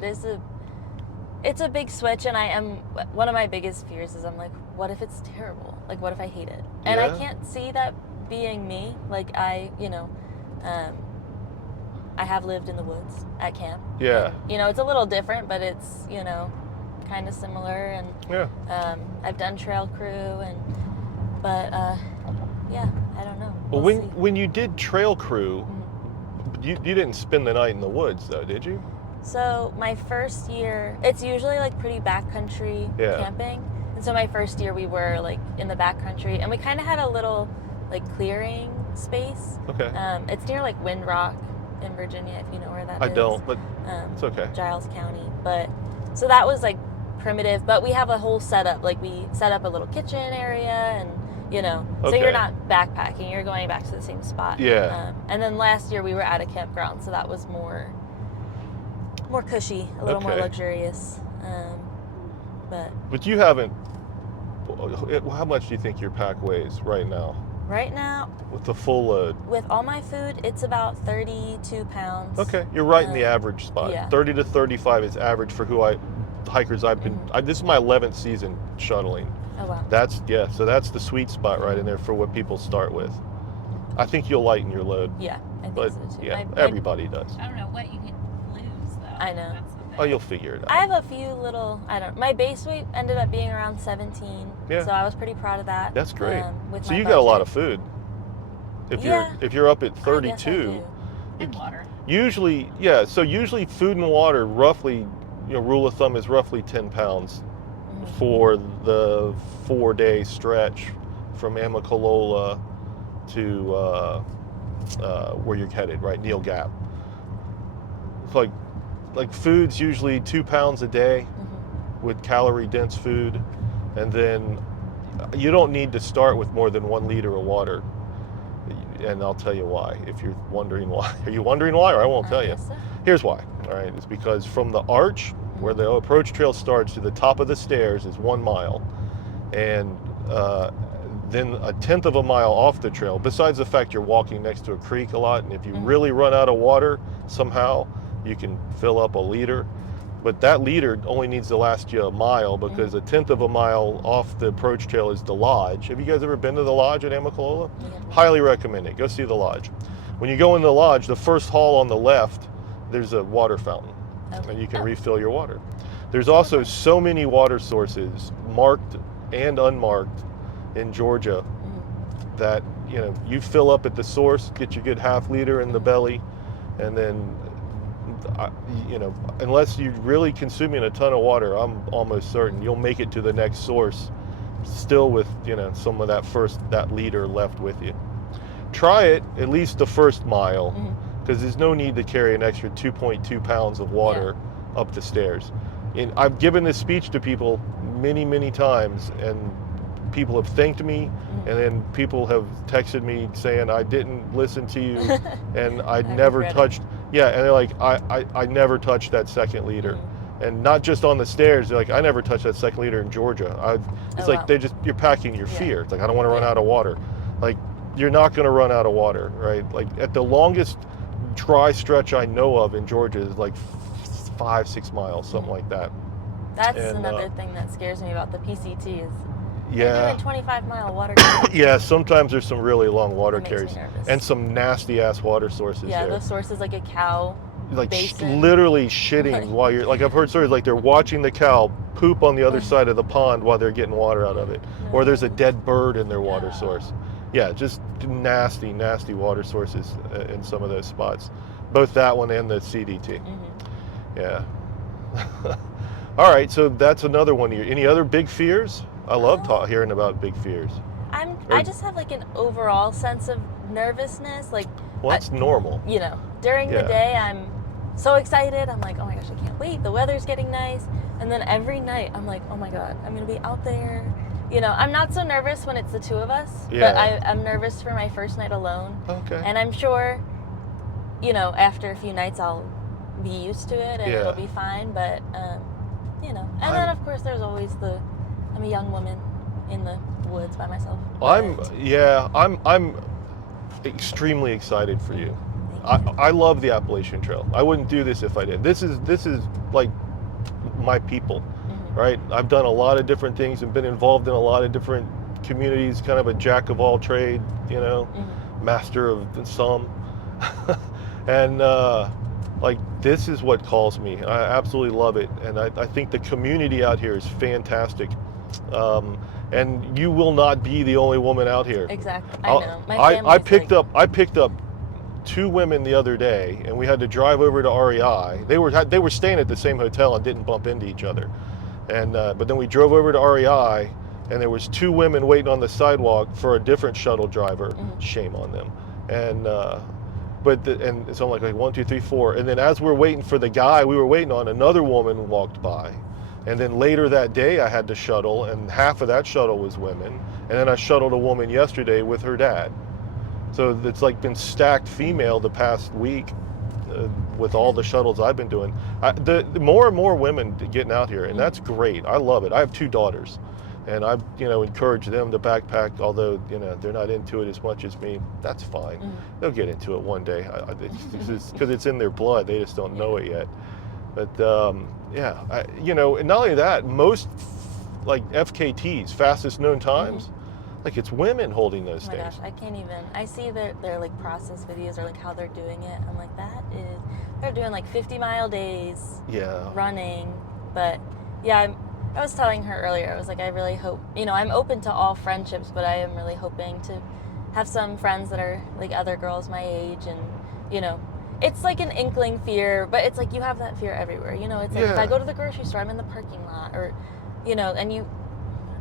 it's a big switch, and one of my biggest fears is I'm like, what if it's terrible? Like, what if I hate it? And I Yeah. can't see that being me. Like I have lived in the woods at camp. Yeah. And, it's a little different, but it's, kind of similar. And Yeah. I've done trail crew, but yeah, I don't know. Well, We'll see. when you did trail crew, you didn't spend the night in the woods, though, did you? So my first year, it's usually like pretty backcountry Yeah. camping. And so my first year we were like in the backcountry, and we kind of had a little like clearing space. Okay. It's near like Wind Rock in Virginia, if you know where that is. I don't, but it's okay. Giles County. But so that was like primitive, but we have a whole setup. Like we set up a little kitchen area, and so Okay. you're not backpacking, you're going back to the same spot. Yeah. And then last year we were at a campground, so that was more cushy, a little more Okay. luxurious. But you haven't. How much do you think your pack weighs right now right now, with the full load? with all my food, it's about 32 pounds. Okay, you're right in the average spot. yeah. 30 to 35 is average for hikers I've been. This is my 11th season shuttling. Oh wow. So that's the sweet spot right in there for what people start with. I think you'll lighten your load, Yeah, I think but so too. yeah, My- everybody does. I don't know what you can lose though. I know. That's the thing. Oh, you'll figure it out. I have a few little, my base weight ended up being around 17. Yeah. So I was pretty proud of that. That's great. With So my you got a lot of budget. food. If Yeah. you're up at I guess I 32, do. And water. usually, yeah. So usually food and water, roughly, rule of thumb is roughly 10 pounds for the 4-day stretch from Amicalola to where you're headed, right? Neel Gap. It's like food's usually 2 pounds a day with calorie dense food, and then you don't need to start with more than 1 liter of water. And I'll tell you why, if you're wondering why. Are you wondering why, or I won't tell you? guess so. Here's why. All right, it's because from the arch where the approach trail starts to the top of the stairs is 1 mile, and then 1/10 of a mile off the trail. Besides the fact you're walking next to a creek a lot, and if you really run out of water somehow, you can fill up a liter. But that liter only needs to last you a mile, because 1/10 of a mile off the approach trail is the lodge. Have you guys ever been to the lodge at Amicalola? Yeah. Highly recommend it. Go see the lodge. When you go in the lodge, the first hall on the left, there's a water fountain, Okay. and you can refill your water. There's also so many water sources, marked and unmarked, in Georgia, that you fill up at the source, get your good half liter in the belly, and then unless you're really consuming a ton of water, I'm almost certain you'll make it to the next source still with some of that liter left with you. Try it at least the first mile, because there's no need to carry an extra 2.2 pounds of water up the stairs. And I've given this speech to people many times, and people have thanked me, and then people have texted me saying, I didn't listen to you, and I never touched, and they're like, I never touched that second liter. And not just on the stairs, they're like, I never touched that second liter in Georgia. It's like you're packing your fear. It's like, I don't want to run out of water. Like, you're not going to run out of water, right? Like, at the longest dry stretch I know of in Georgia is like 5-6 miles, something like that. That's another thing that scares me about the PCT is Yeah. doing 25-mile water carries. Yeah, sometimes there's some really long water That makes me carries nervous. and some nasty ass water sources Yeah, there. those sources like a cow Like basin. literally shitting while you're like, I've heard stories like they're watching the cow poop on the other side of the pond while they're getting water out of it, or there's a dead bird in their water source. Yeah, just nasty water sources in some of those spots, both that one and the CDT. Yeah. All right, so that's another one of your. Any other big fears? I love hearing about big fears. I just have like an overall sense of nervousness. Like, Well, that's normal. During the day, I'm so excited. I'm like, oh my gosh, I can't wait. The weather's getting nice. And then every night, I'm like, oh my God, I'm going to be out there. I'm not so nervous when it's the two of us, but I'm nervous for my first night alone. Okay. And I'm sure, after a few nights, I'll be used to it and it'll be fine. But, and then of course, there's always I'm a young woman in the woods by myself. I'm extremely excited for you. I love the Appalachian Trail. I wouldn't do this if I did. This is like my people, right? I've done a lot of different things and been involved in a lot of different communities, kind of a jack of all trade, master of some. And like, this is what calls me. I absolutely love it. And I think the community out here is fantastic. And you will not be the only woman out here. Exactly. I know. My I picked up 2 women the other day, and we had to drive over to REI. They were staying at the same hotel and didn't bump into each other. And but then we drove over to REI, and there was 2 women waiting on the sidewalk for a different shuttle driver. Shame on them. And and so I'm like 1, 2, 3, 4. And then as we're waiting for the guy we were waiting on, another woman walked by. And then later that day I had to shuttle, and half of that shuttle was women. And then I shuttled a woman yesterday with her dad. So it's like been stacked female the past week with all the shuttles I've been doing. The more and more women getting out here, and that's great. I love it. I have 2 daughters, and I encourage them to backpack, although they're not into it as much as me. That's fine. They'll get into it one day because it's in their blood. They just don't know it yet. But and not only that, most like FKTs, fastest known times, like it's women holding those things. Oh my gosh, I can't even. I see their like process videos or like how they're doing it. I'm like, they're doing like 50-mile days. Yeah. Running, but I was telling her earlier. I was like, I really hope. I'm open to all friendships, but I am really hoping to have some friends that are like other girls my age, and it's like an inkling fear, but it's like you have that fear everywhere. It's like if I go to the grocery store, I'm in the parking lot, or,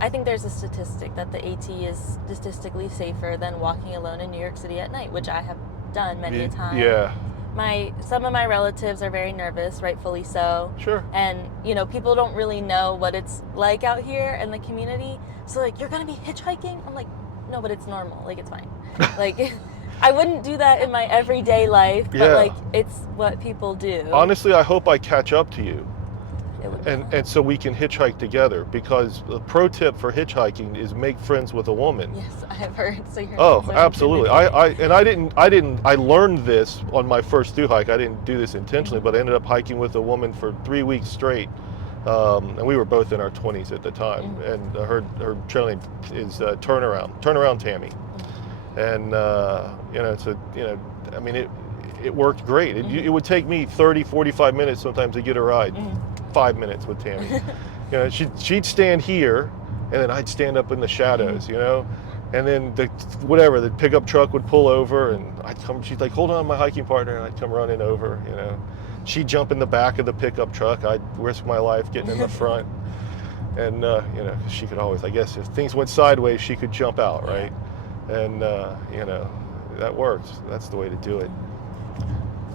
I think there's a statistic that the AT is statistically safer than walking alone in New York City at night, which I have done many a time. Yeah. Some of my relatives are very nervous, rightfully so. Sure. And, people don't really know what it's like out here in the community. So like, you're going to be hitchhiking? I'm like, no, but it's normal. Like, it's fine. Like, I wouldn't do that in my everyday life, but like, it's what people do. Honestly, I hope I catch up to you. It would be fun. And so we can hitchhike together, because the pro tip for hitchhiking is make friends with a woman. Yes, I have heard. So you're Oh, absolutely. I learned this on my first thru hike. I didn't do this intentionally, but I ended up hiking with a woman for 3 weeks straight. And we were both in our 20s at the time. And her trail name is Turnaround Tammy. And I mean, it worked great. It would take me 30, 45 minutes sometimes to get a ride. 5 minutes with Tammy. She'd stand here, and then I'd stand up in the shadows, and then the pickup truck would pull over, and I'd come. She'd like, hold on, my hiking partner, and I'd come running over. She'd jump in the back of the pickup truck. I'd risk my life getting in the front, and she could always, I guess, if things went sideways, she could jump out, right? And that works. That's the way to do it.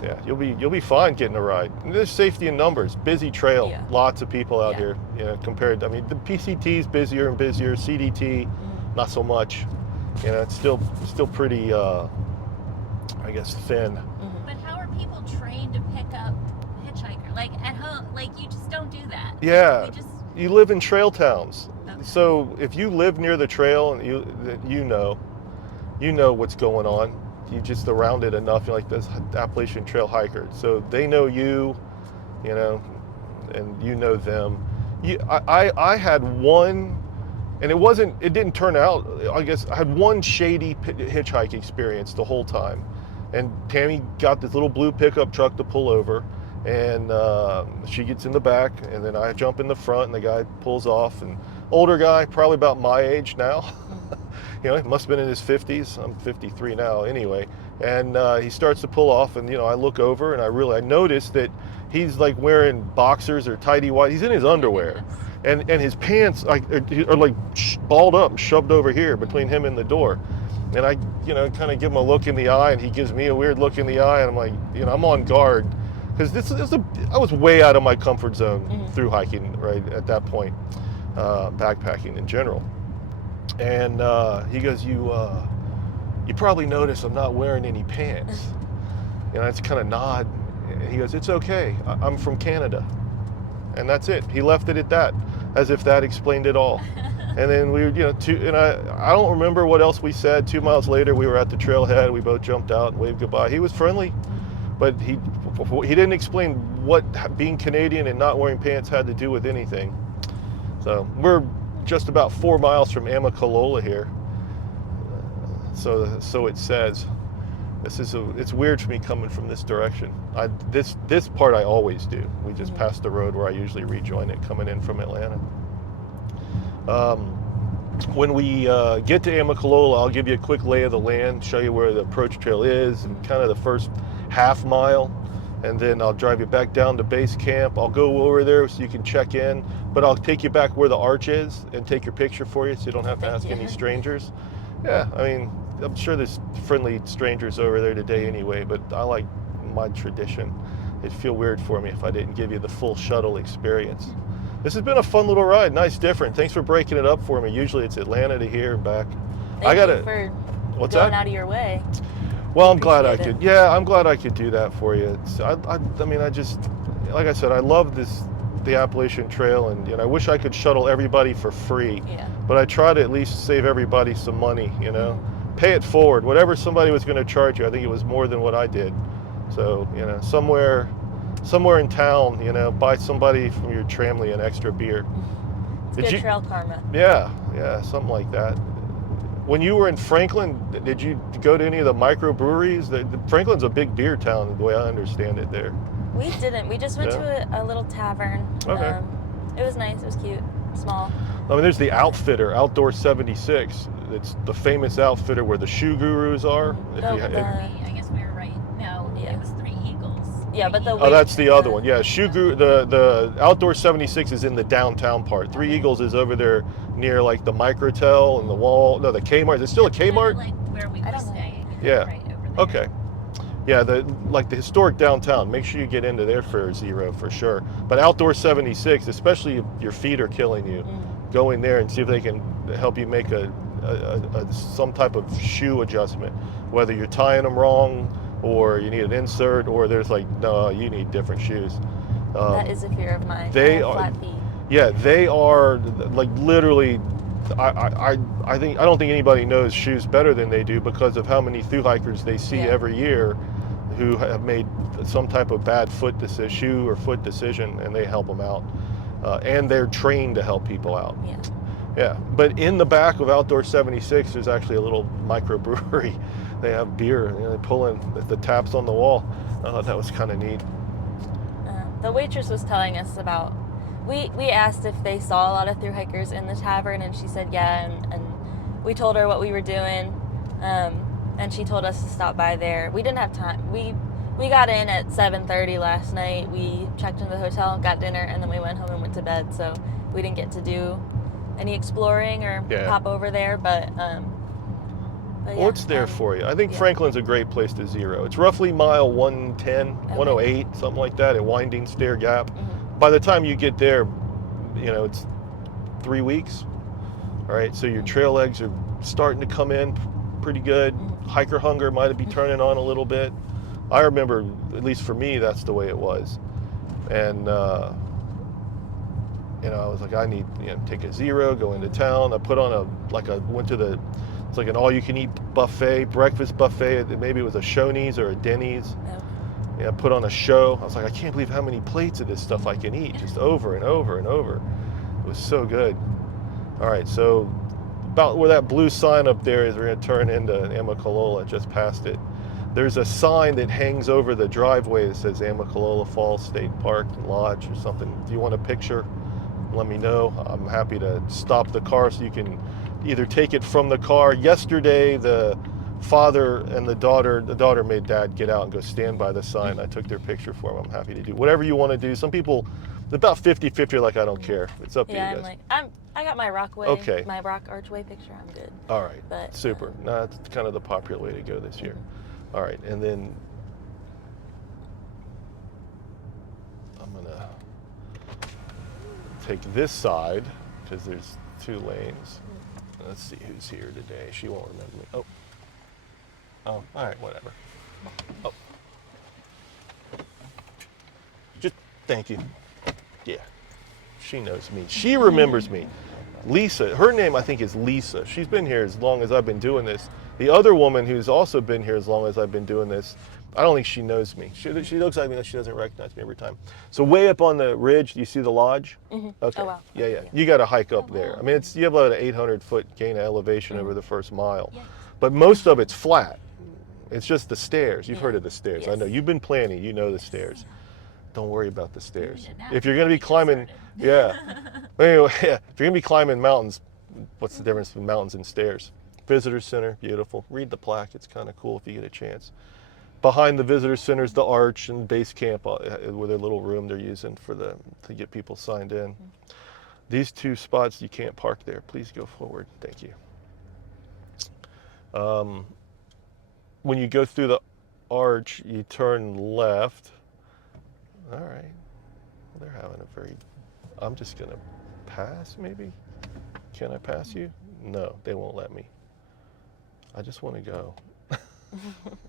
Yeah, you'll be fine getting a ride. And there's safety in numbers. Busy trail, lots of people out here. Compared, I mean, the PCT's busier and busier. CDT, not so much. It's still pretty, I guess, thin. But how are people trained to pick up hitchhiker? Like at home, like you just don't do that. Yeah, you live in trail towns. Okay. So if you live near the trail and you know what's going on. You just around it enough, you're like this Appalachian Trail hiker. So they know you, and you know them. I had one, and it didn't turn out, I guess, I had one shady hitchhike experience the whole time. And Tammy got this little blue pickup truck to pull over, and she gets in the back, and then I jump in the front, and the guy pulls off, and older guy, probably about my age now. He must have been in his 50s. I'm 53 now anyway. And he starts to pull off, and I look over, and I notice that he's like wearing boxers or tighty white. He's in his underwear, and his pants are like balled up and shoved over here between him and the door. And I kind of give him a look in the eye, and he gives me a weird look in the eye, and I'm like, I'm on guard, because I was way out of my comfort zone through hiking right at that point, backpacking in general. And he goes, you probably notice I'm not wearing any pants. I just kind of nod. And he goes, it's okay. I'm from Canada. And that's it. He left it at that, as if that explained it all. And then we, and I don't remember what else we said. 2 miles later, we were at the trailhead. We both jumped out and waved goodbye. He was friendly, but he didn't explain what being Canadian and not wearing pants had to do with anything. So we're just about 4 miles from Amicalola here. So it says. It's weird for me coming from this direction. This part I always do. We just passed the road where I usually rejoin it coming in from Atlanta. When we get to Amicalola, I'll give you a quick lay of the land, show you where the approach trail is and kind of the first half mile, and then I'll drive you back down to base camp. I'll go over there so you can check in, but I'll take you back where the arch is and take your picture for you so you don't have to ask any strangers. Yeah, I mean, I'm sure there's friendly strangers over there today anyway, but I like my tradition. It'd feel weird for me if I didn't give you the full shuttle experience. This has been a fun little ride, nice, different. Thanks for breaking it up for me. Usually it's Atlanta to here and back. Thank you for going out of your way. Well, I'm glad I could. Yeah, I'm glad I could do that for you. I mean, I just, like I said, I love the Appalachian Trail, and I wish I could shuttle everybody for free. Yeah. But I try to at least save everybody some money. Pay it forward. Whatever somebody was going to charge you, I think it was more than what I did. So somewhere in town, buy somebody from your tramley an extra beer. It's good trail karma. Yeah, something like that. When you were in Franklin, did you go to any of the microbreweries? Franklin's a big beer town, the way I understand it there. We didn't. We just went to a little tavern. Okay. It was nice. It was cute. Small. I mean, there's the Outfitter, Outdoor 76. It's the famous outfitter where the shoe gurus are. I guess we were right. No, it was Three Eagles. Yeah, but that's the other one. Yeah, shoe guru. The Outdoor 76 is in the downtown part. Three Eagles is over there near like the Microtel and the Wall. No, the Kmart. Is it still a Kmart? Like where we were staying. Yeah. Right over there. Okay. Yeah, the historic downtown. Make sure you get into there for zero for sure. But Outdoor 76, especially if your feet are killing you, go in there and see if they can help you make some type of shoe adjustment, whether you're tying them wrong or you need an insert, or there's no, you need different shoes. That is a fear of mine. They are flat feet. Yeah, they are like literally. I don't think anybody knows shoes better than they do because of how many thru hikers they see every year who have made some type of bad shoe or foot decision, and they help them out, and they're trained to help people out. Yeah. Yeah, but in the back of Outdoor 76, there's actually a little microbrewery. They have beer. They pull in the taps on the wall. I thought that was kind of neat. The waitress was telling us about. We asked if they saw a lot of thru hikers in the tavern, and she said yeah. And we told her what we were doing, and she told us to stop by there. We didn't have time. We got in at 7:30 last night. We checked into the hotel, got dinner, and then we went home and went to bed. So we didn't get to do any exploring or pop over there, but yeah. Well, it's there for you. I think Franklin's a great place to zero. It's roughly mile 110, 108, something like that, at Winding Stair Gap. By the time you get there, it's 3 weeks. All right, so your trail legs are starting to come in pretty good. Hiker hunger might be turning on a little bit. I remember, at least for me, that's the way it was. And I was like, I need take a zero, go into town. I put on went to it's like an all-you-can-eat buffet, breakfast buffet. Maybe it was a Shoney's or a Denny's. Yeah, put on a show. I was like, I can't believe how many plates of this stuff I can eat, just over and over and over. It was so good. All right, so about where that blue sign up there is, we're going to turn into Amicalola, just past it. There's a sign that hangs over the driveway that says Amicalola Falls State Park and Lodge or something. Do you want a picture? Let me know. I'm happy to stop the car so you can either take it from the car. Yesterday, the father and the daughter made dad get out and go stand by the sign. I took their picture for them. I'm happy to do whatever you want to do. Some people, about 50-50 are like, I don't care. It's up to you guys. I got my my rock archway picture. I'm good. All right, but, super. That's kind of the popular way to go this year. All right, and then I'm gonna take this side because there's 2 lanes. Let's see who's here today. She won't remember me. Oh, all right, whatever. Oh, just thank you. Yeah, she knows me. She remembers me. Lisa, her name I think is Lisa. She's been here as long as I've been doing this. The other woman who's also been here as long as I've been doing this, I don't think she knows me. She looks like me, but she doesn't recognize me every time. So way up on the ridge, do you see the lodge? Okay. Oh, wow. Yeah. You got to hike up there. I mean, you have about an 800-foot gain of elevation over the first mile, but most of it's flat. It's just the stairs. You've heard of the stairs. I know you've been planning. You know the stairs. Don't worry about the stairs. If you're going to be climbing, anyway, if you're going to be climbing mountains, what's the difference between mountains and stairs? Visitor Center, beautiful. Read the plaque. It's kind of cool if you get a chance. Behind the Visitor Center is the Arch and Base Camp, with their little room they're using to get people signed in. These 2 spots, you can't park there. Please go forward. Thank you. When you go through the Arch, you turn left. All right. Well, they're having I'm just going to pass, maybe? Can I pass you? No, they won't let me. I just want to go.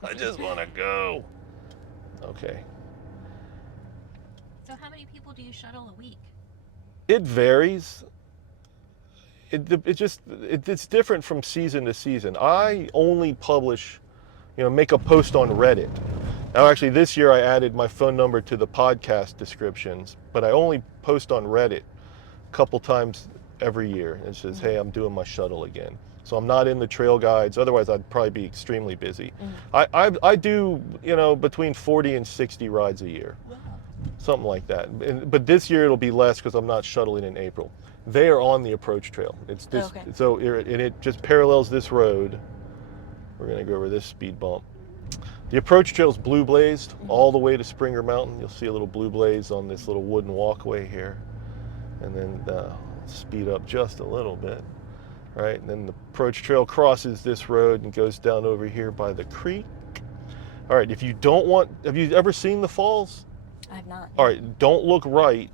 I just want to go. Okay. So how many people do you shuttle a week? It varies. It's different from season to season. I only publish, make a post on Reddit. Now, actually, this year I added my phone number to the podcast descriptions, but I only post on Reddit a couple times every year. It says, hey, I'm doing my shuttle again. So I'm not in the trail guides. Otherwise, I'd probably be extremely busy. I do, between 40 and 60 rides a year. Wow. Something like that. But this year it'll be less because I'm not shuttling in April. They are on the approach trail. It's this, so it just parallels this road. We're going to go over this speed bump. The approach trail is blue blazed all the way to Springer Mountain. You'll see a little blue blaze on this little wooden walkway here. And then speed up just a little bit. Right, and then the approach trail crosses this road and goes down over here by the creek. All right, have you ever seen the falls? I have not. All right, don't look right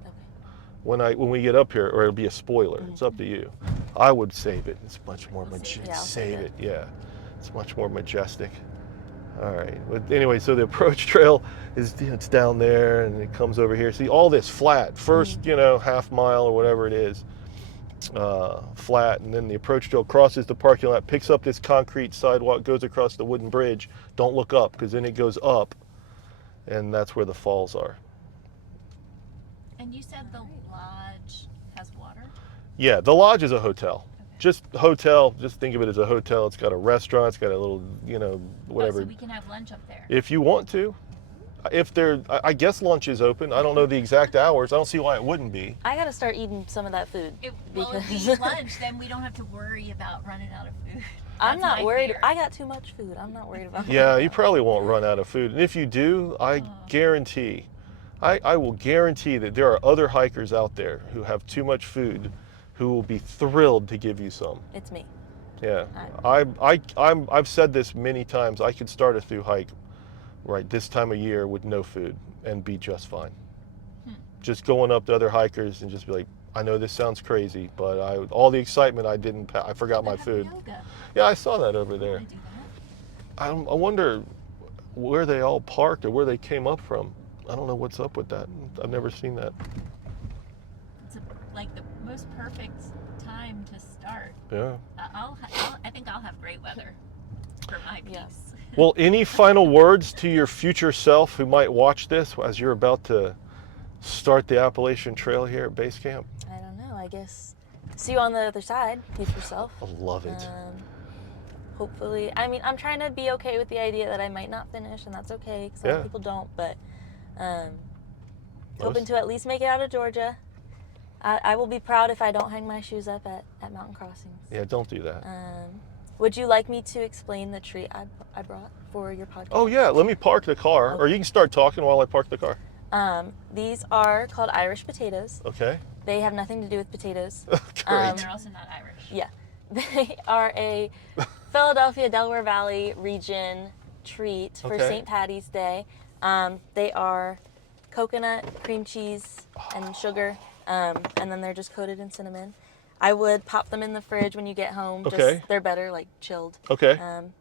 when we get up here, or it'll be a spoiler. It's up to you. I would save it. It's much more majestic. It's much more majestic. All right, but anyway, so the approach trail it's down there, and it comes over here. See all this flat. First, half mile or whatever it is. Flat, and then the approach trail crosses the parking lot, picks up this concrete sidewalk, goes across the wooden bridge. Don't look up, because then it goes up, and that's where the falls are. And you said the lodge has water? Yeah, the lodge is a hotel. Okay. Just hotel, just think of it as a hotel. It's got a restaurant, it's got a little, whatever. Oh, so we can have lunch up there. If you want to. If I guess lunch is open. I don't know the exact hours. I don't see why it wouldn't be. I gotta start eating some of that food. If we eat lunch, then we don't have to worry about running out of food. I'm That's not my worried. fear. I got too much food. I'm not worried about Yeah, you probably won't run out of food. And if you do, I guarantee, I will guarantee that there are other hikers out there who have too much food who will be thrilled to give you some. It's me. Yeah, I've said this many times. I could start a thru hike right this time of year with no food and be just fine. Just going up to other hikers and just be like, I know this sounds crazy, but all the excitement I forgot my food. Yoga. Yeah, I saw that over I there. wanna do that. I wonder where they all parked or where they came up from. I don't know what's up with that. I've never seen that. It's like the most perfect time to start. Yeah. I think I'll have great weather for my piece. Yes. Well, any final words to your future self who might watch this as you're about to start the Appalachian Trail here at base camp? I don't know. I guess see you on the other side. Keep yourself. I love it. Hopefully, I mean, I'm trying to be okay with the idea that I might not finish, and that's okay because a lot of people don't. But hoping to at least make it out of Georgia. I will be proud if I don't hang my shoes up at mountain crossings. Yeah, don't do that. Would you like me to explain the tree I brought for your podcast? Oh yeah, let me park the car, or you can start talking while I park the car. These are called Irish potatoes. Okay. They have nothing to do with potatoes. Great. They're also not Irish. Yeah. They are a Philadelphia, Delaware Valley region treat for Okay. St. Patty's Day. They are coconut, cream cheese, and sugar, and then they're just coated in cinnamon. I would pop them in the fridge when you get home. Okay. They're better, like, chilled. Okay.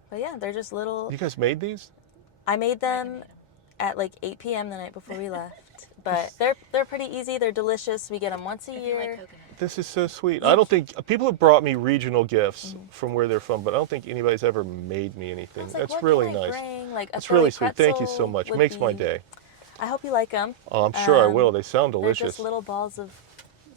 But yeah, they're just little. You guys made these? I made them at like 8 p.m. the night before we left. But they're pretty easy. They're delicious. We get them once a If you like year. coconut. This is so sweet. I don't think people have brought me regional gifts from where they're from, but I don't think anybody's ever made me I anything. was like, That's what really can I nice. bring? Like a That's Philly really sweet. Thank you pretzel so much. would Makes my be- day. I hope you like them. Oh, I'm sure I will. They sound They're delicious. just little balls of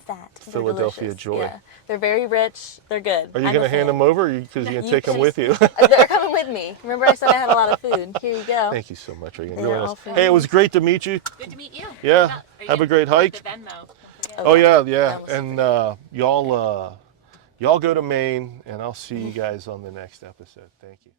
fat. They're Philadelphia delicious. joy. Yeah. They're very rich. They're good. Are you I'm going a to hand fan. them over because you're going to You take them can- with you? They're coming with me. Remember I said I had a lot of food. Here you go. Thank you so much, Reagan. They Really are nice. all for Hey, it you. was great to meet you. Good to meet you. Yeah. Are you Have a gonna great put hike. The Venmo. Don't forget. Oh yeah, Yeah, we'll and y'all go to Maine, and I'll see you guys on the next episode. Thank you.